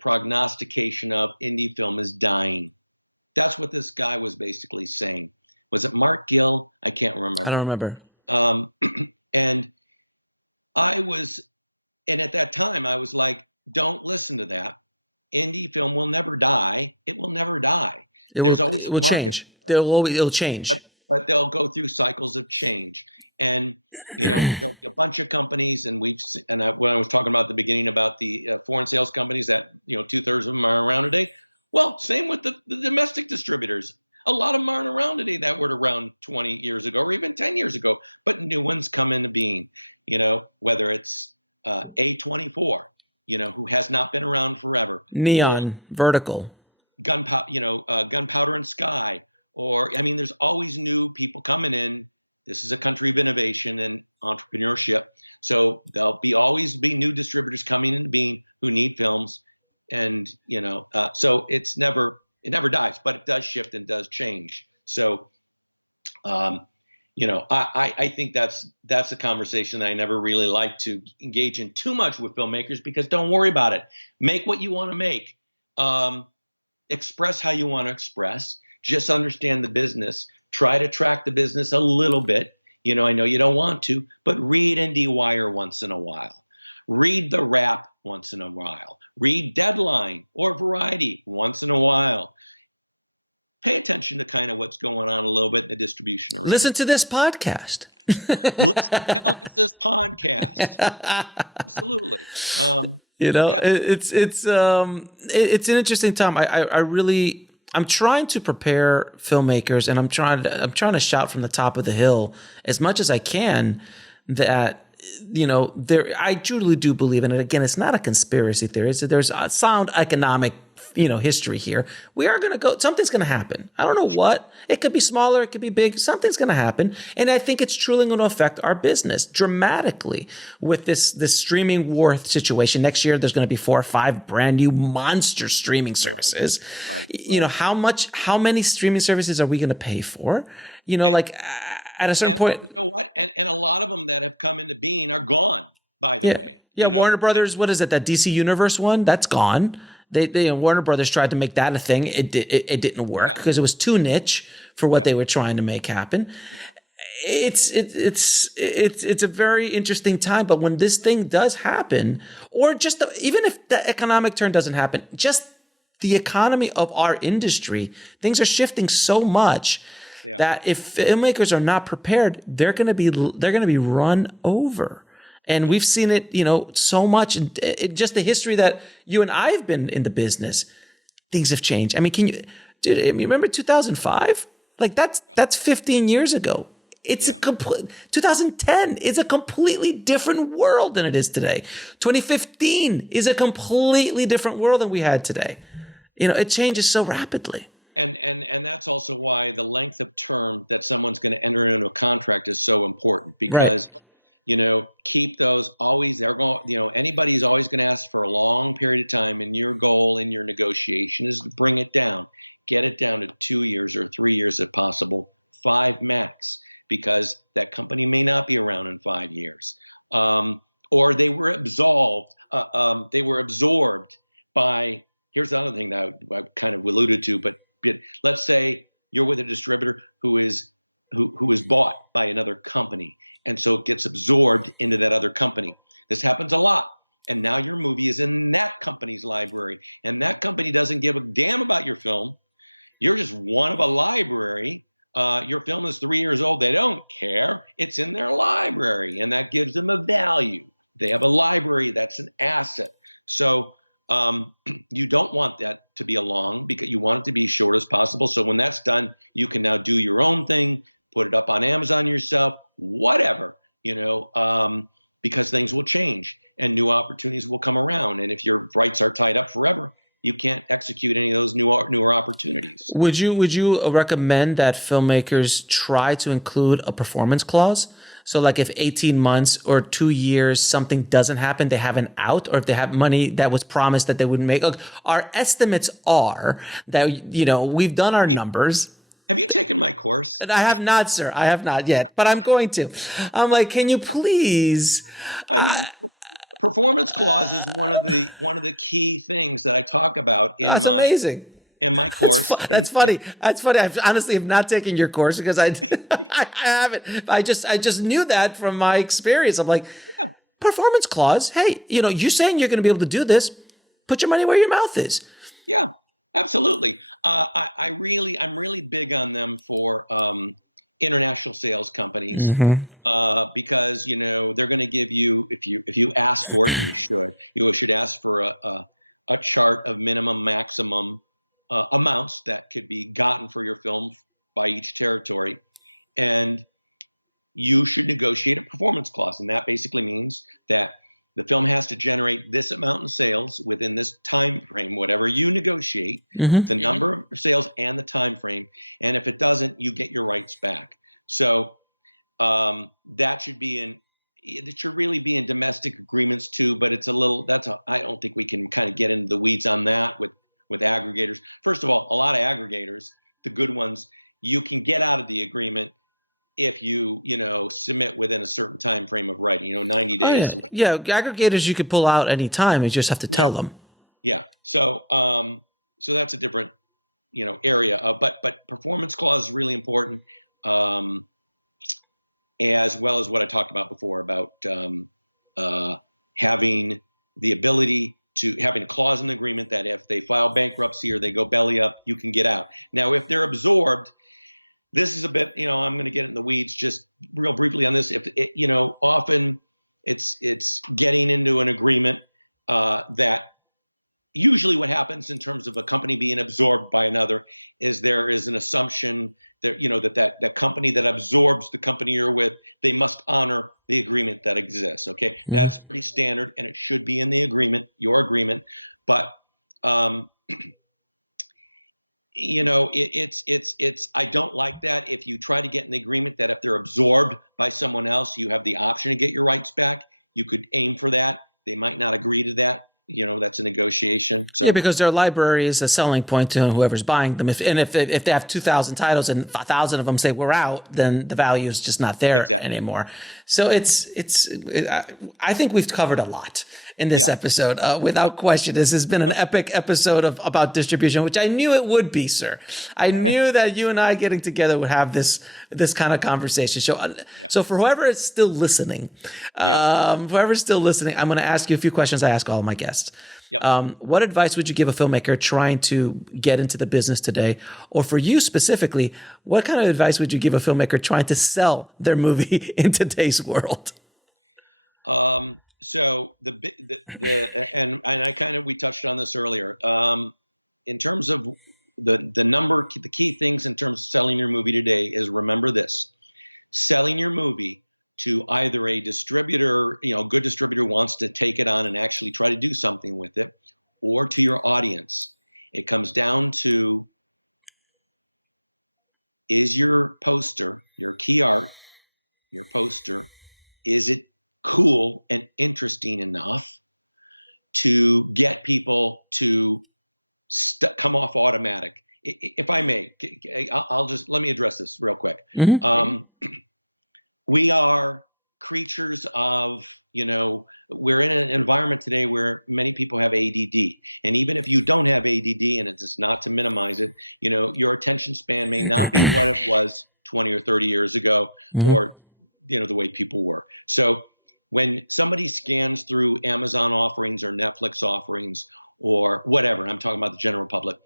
prognostication of indie film is dying. That's what this guy was basically saying. Was it Mark Gill? I can't remember. I don't remember. And at that time I was like, don't listen to that. Indie film will never die. It will never die. It will change. It'll change. But they'll go through cycles of change. And, there'll be a bunch of companies, and when I was talking about at the beginning about the foreign sales companies that, 2/3 of them are around today. Well, same with the domestic distributors. A lot of them aren't around today that were around 20 years ago or even 10 years ago, but new ones come into being, whether it's A24, who has not been around forever. Neon, Vertical. Gunpowder and Sky. There's always new people coming in. This is a country of innovation and entrepreneurship. So there'll always be new distributors coming into being who need films. And, so it never dies, but it does shift and does change. So, I think that's a conversation that I never really like to engage in too much with filmmakers, because don't worry about it. Make what you want to make. Express how you want to express. Just understand the business. Try to track the business a little bit. I know you don't want to, but read IndieWire once in a while. Read The Wrap once in a while. Read Deadline or Variety once in a while. Pay attention to kind of what's going on a little bit in the distribution arena. Listen to this podcast. Listen to this podcast. Absolutely. It's an interesting time. I'm trying to prepare filmmakers, and I'm trying to shout from the top of the hill as much as I can that, I truly do believe in it. Again, it's not a conspiracy theory. There's a sound economic, history here. We are going to go, something's going to happen. I don't know what. It could be smaller. It could be big. Something's going to happen. And I think it's truly going to affect our business dramatically with this streaming war situation. Next year, there's going to be 4 or 5 brand new monster streaming services. Right. How many streaming services are we going to pay for? At a certain point. You know what? And a lot of them that have come into being are gone, by the way. Yeah, Warner Brothers, what is it? That DC Universe one? That's gone. They Warner Brothers tried to make that a thing. It didn't work because it was too niche for what they were trying to make happen. It's a very interesting time. But when this thing does happen, or just even if the economic turn doesn't happen, just the economy of our industry, things are shifting so much that if filmmakers are not prepared, they're going to be run over. And we've seen it, so much. And just the history that you and I have been in the business, things have changed. I mean, you remember 2005? Like that's 15 years ago. It's 2010 is a completely different world than it is today. 2015 is a completely different world than we had today. It changes so rapidly. And that's also why the length of term that someone's going to enter into a contract is so important, because keep those always, they're going, anybody's always going to ask for a long period of time, and your goal in your negotiation is to bring it down, get it down to 2 years or 3 years if possible, 5 max, because that company may not be around in 5 years. Or they were absorbed by, here's the other thing that I kind of alluded to, but let's say you're with a distributor who is bought by another company. And so it gets absorbed into that other company. This happens a lot. And now your movie is in that company's library. And that company doesn't give a damn about your film. You're just one of a library. Your film is 3 years old. They don't care. It's in their library. And that gives them a value. They have a library. That's an asset. So you don't want that to be long, because you want it to be as short as possible. So when that's done, you can now do your own thing, put it up on Amazon yourself, whatever, because things will change and new opportunities will come around. And if your rights are tied up forever, you can't execute any of those newer opportunities. Would you recommend that filmmakers try to include a performance clause? So like if 18 months or 2 years something doesn't happen, they have an out, or if they have money that was promised that they wouldn't make. Look, our estimates are that, we've done our numbers. Have you taken my course? I have not, sir. I have not yet, but I'm going to. I'm like, can you please? Performance clause is one of the key things that I talk about in That's amazing. In my course. That's funny. That's funny. I honestly have not taken your course because I haven't. I just knew that from my experience. I'm like, performance clause. Hey, you're saying you're going to be able to do this. Put your money where your mouth is. Yeah, absolutely. I'm really big on them for international sales companies, because they're going to give you, if you ask for it, you should ask for a chart of minimum maximum amounts that could be gotten for your film by each territory, and you should negotiate a performance clause, and that basically means that the film has to generate this amount in sales within this time frame, whatever you negotiate, the number of sales and the time frame. And if it doesn't, you get your rights back. So that should really be in domestic agreements too. But I don't think we can kind of get into the weeds on that with aggregators. First of all, a lot of aggregators, the good ones, you can get out of the agreement if you submit within a certain time frame of writing, 90 days. Oh, yeah. Aggregators you could pull out any time. You just have to tell them. Yeah. So that's a different area. But performance clause is really important, as well as what I talked about before about having the ability to having a clause in the agreement that if they file bankruptcy or they go belly up, you can get out. Now, if they're absorbed. This is a bit, I'm going to get in the weeds just real briefly on this. Often it's getting into an agreement that usually what happens in terms of a company being absorbed by another is there is an assumption that, that company that absorbs the company you're with, they must honor the agreement that exists. Okay. That's pretty standard and it should be in the agreement, your agreement. But, I don't like that. If you try to get in the agreement that if they're absorbed by someone else, you have the option to get your rights back. You could aim for that. They might not agree to that. That's a negotiation. So. Yeah, because their library is a selling point to whoever's buying them. If they have 2,000 titles and 1,000 of them say we're out, then the value is just not there anymore. So I think we've covered a lot in this episode, without question. This has been an epic episode about distribution, which I knew it would be, sir. I knew that you and I getting together would have this kind of conversation. So for whoever is still listening, I'm going to ask you a few questions I ask all of my guests. Yep. What advice would you give a filmmaker trying to get into the business today? Or for you specifically, what kind of advice would you give a filmmaker trying to sell their movie in today's world? So we touched on this earlier. In terms of the key things in terms of selling your movie today is remember this: selling your movie to either a distributor, a good distributor wants to take it on and actually try to do something with it, or to your audience. It comes down to, is your poster, your key art, your poster, is it cool and interesting enough to get people to come off automatic? If I may, let me address this real quick. We are creatures of, we're in an environment today where many people have ADD. And even if you don't have ADD, and it's not to minimize it, your attention span may not be what it was 20 or 30 years ago, or, the way people were. So when somebody scans through Amazon offerings or Netflix offerings or whatever, I'm talking about the general public,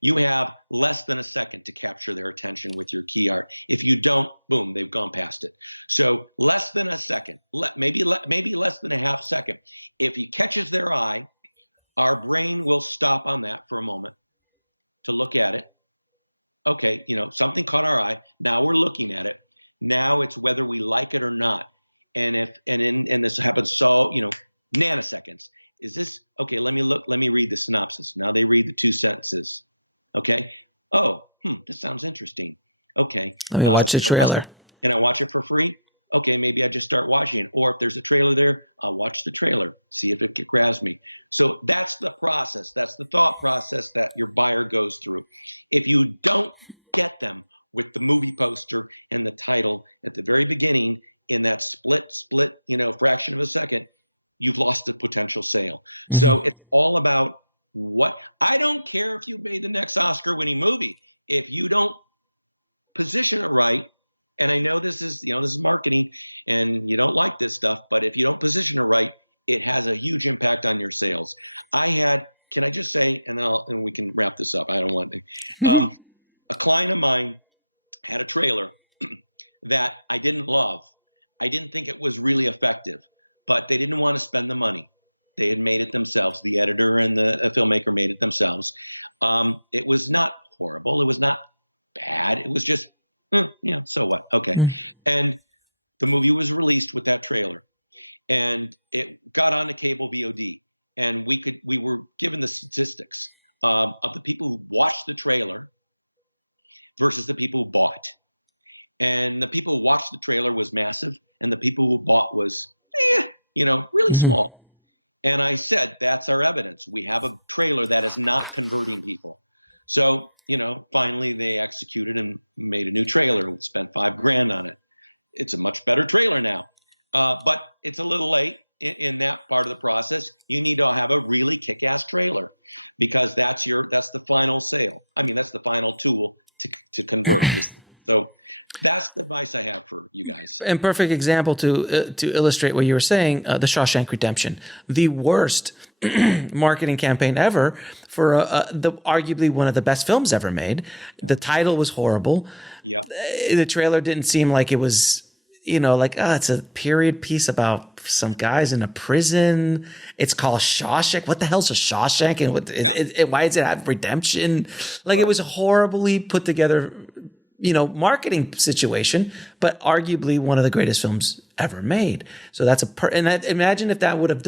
you have less than a second to capture their attention with your key art. If you don't, boom, they've gone past it. So less than a second, maybe less than a half second. If he catches their eye, our brain will stop on that for a moment to look at it. Okay, something caught our eye. Now we're looking at it. Now it's whether we like it or not. And this happens nanoseconds. Is this okay? Let me look. Let me read the synopsis. Now they read the 2 sentences. Okay. Oh, this sounds interesting. Okay. Let me watch the trailer. Can I watch it for free? Okay, maybe I just start watching it. Or if there's a trailer there, I'll watch the trailer, see if it grabs me. So that's the process. That's the thought process that your buyer goes through. If you don't get them with the movie poster and the title at the very beginning in that split, fraction of a second, you've lost the potential sale. Mm-hmm. So it's all about I don't care if you made the next Oscar-winning movie. If you don't position it right, and I know this is marketing and you don't like this stuff, but if you don't position it right, it has a huge impact on your sales. Can I just say, and we can wrap this up. I don't want to. A client of mine had a trailer that I didn't love. I didn't think it was really effective, but they didn't want to spend the money. They had made it themselves. The editor and the filmmaker made it themselves. It was not horrible. It was not bad. It was just, so what? Okay. And the movie was released with that trailer, and it got on the cable VOD, and we were given the statistics of the people who watched the trailer versus the people who bought. And the people who watched the trailer was massive, and the people who bought was, really small. And I said, that's our evidence. We have a trailer that is not converting people. So, finally they executed and made a new trailer and spent $5,000 on it. It's a much better trailer now. But it's a little late in that part of the process. You need to have a really kick-ass trailer, because that's the final sale. I mean, that's the final tool to convert this. So that's the advice I have for you guys. And perfect example to illustrate what you were saying, the Shawshank Redemption, the worst marketing campaign ever for arguably one of the best films ever made. Yeah. The title was horrible. Yeah. The trailer didn't seem like it was, it's a period piece about some guys in a prison. It's called Shawshank. What the hell's a Shawshank? And why does it have redemption? It was a horribly put together marketing situation, but arguably one of the greatest films ever made. So that's imagine if that would have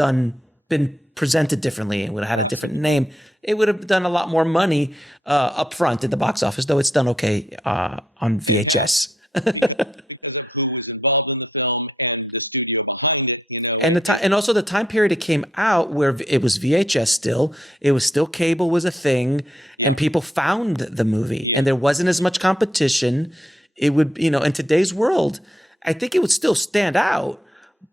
been presented differently and would have had a different name. It would have done a lot more money up front in the box office, though it's done okay on VHS. because of who was involved in the film and the studio behind it, and also the time period it came out, where it was VHS still, it was still cable was a thing, and people found the movie, and there wasn't as much competition. It would, in today's world, I think it would still stand out,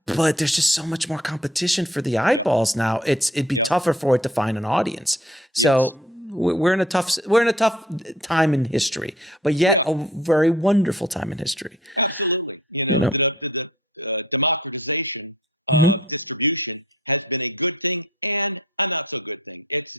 but there's just so much more competition for the eyeballs now. It'd be tougher for it to find an audience. So. We're in a tough time in history, but yet a very wonderful time in history. Absolutely, the democratization of distribution has been a good thing and a not so good thing. It's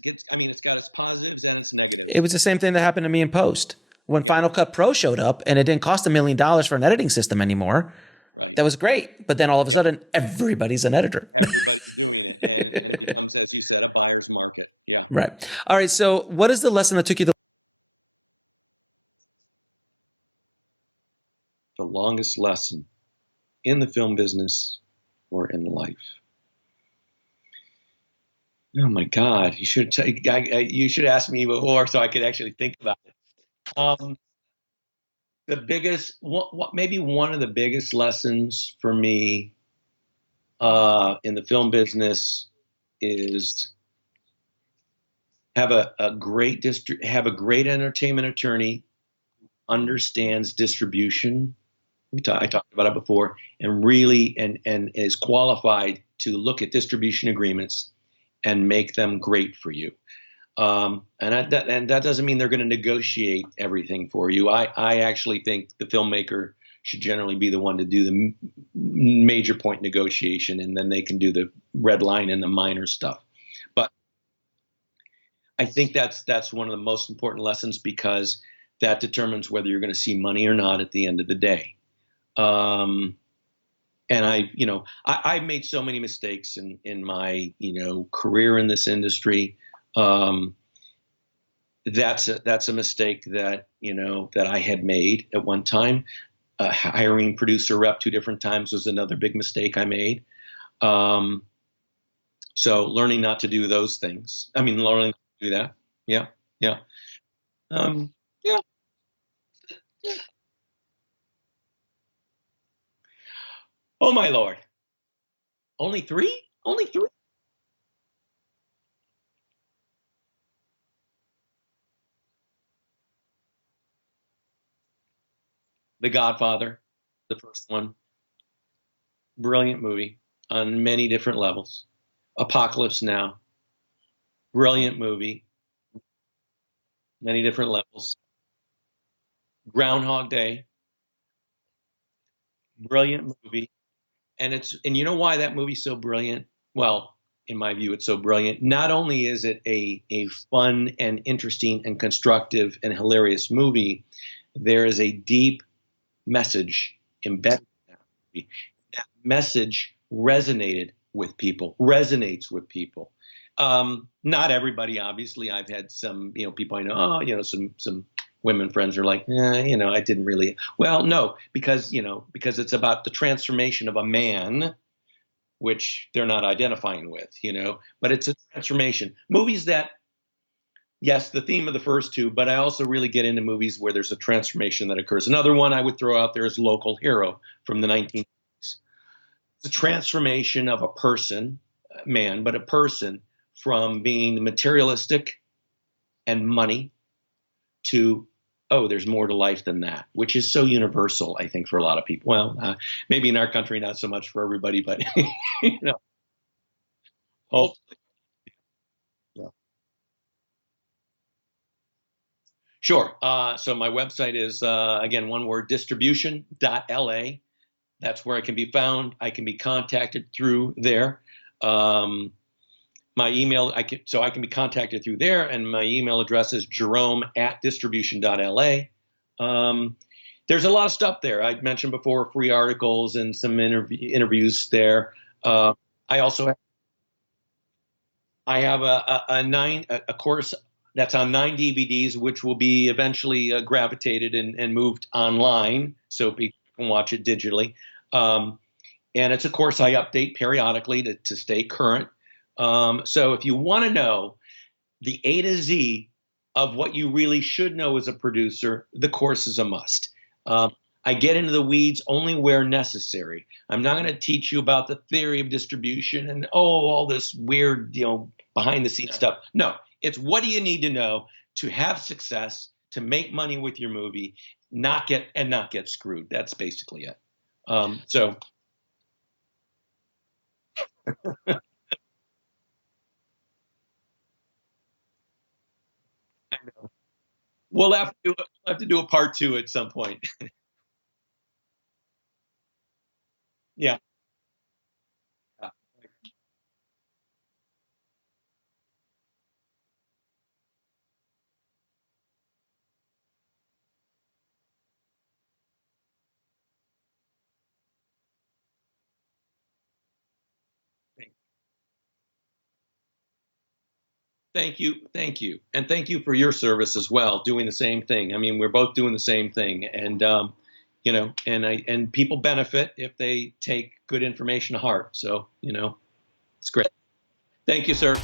got its positives and its negatives. It was the same thing that happened to me in post when Final Cut Pro showed up, and it didn't cost $1 million for an editing system anymore. Right. That was great. But then all of a sudden, everybody's an editor. Everybody's doing it. And it becomes, as you said, a buyer's market. Yeah. Right. All right. So what is the lesson that took you the longest lesson in the film business or in life? Oh, my God. You should ask me before so I could actually think about it. The biggest, maybe one of the biggest lessons for me in the film business is have a great entertainment attorney who understands distribution. I talked about it before, and really and is qualified to look at distribution agreements and make them great for you. And that doesn't mean they're going to negotiate everything for you. I actually think the filmmaker should generally be the one to do the major point negotiation, and then they can do the red line and the minor stuff. But I think that's one of the most important lessons, because that determines whether you're going to see money or not at the end of the day. And I've made so many mistakes in my career in this industry. That's a mistake that I had made at one time. Hiring producer rep 2 different times was another big mistake I made. So learning not to do those things. I mean, learning to do that. Yeah, yeah, um, yeah. Oh my lord, only three? Only three? The Godfather, the first one, brilliant movie on many different levels. Apocalypse Now, brilliant movie, many different levels. Groundhog Day, brilliant movie. And you know why that movie's so brilliant? Well, in my view, it's so brilliant. Not only is it a fun and interesting and constructive and hilarious movie, there is a deep message embedded in that movie. That message resonates with people. Not everybody, obviously. I've had some, people I know, some women friends are like, I didn't really. Well, no, because it's about the transformation of a man, which they're not identifying with, but it's a transformation. Movies that, yes, the theme of the first two, but I also really get into movies where there's a transformation that occurs. Another one I would throw out there is Local Hero from the 1980s. It's a transformation of a person, man, but a person from being materialistic and money to, oh, there's more to life than that, which is so universal, I think, for a lot of people. Well, maybe in our country, not so much for everybody, but, you know, hopefully. Yeah. Sure. So my website is, again, one word, distribution.la. That's where I can be found. I can be contacted through there. My email, I can be contacted through there, and my email address is jerome@distribution.la. There's a lot of stuff there. I mentioned before free articles and some interviews there. I also have, I have a course that's on 9 DVDs, which will be eventually gravitated and moved online, so people can watch it digitally. And it's a course I update periodically to stay current. So if you want to know the A to Z of what you really should know as a producer, the course is a must. I get into the weeds only where necessary. I'm not going to teach you about the theory of distribution and all this weird, behind the scenes stuff. No, it's what do you need to know to have success, to make money with your movie, not get screwed. That's basically it. So we'll have to do a part two at some point. Yeah. Thank you, and thank you for your service as well, doing the same thing. I mean, we're both doing the same thing, and and people benefit if they take good information to heart. So, it's great. Thank you, sir.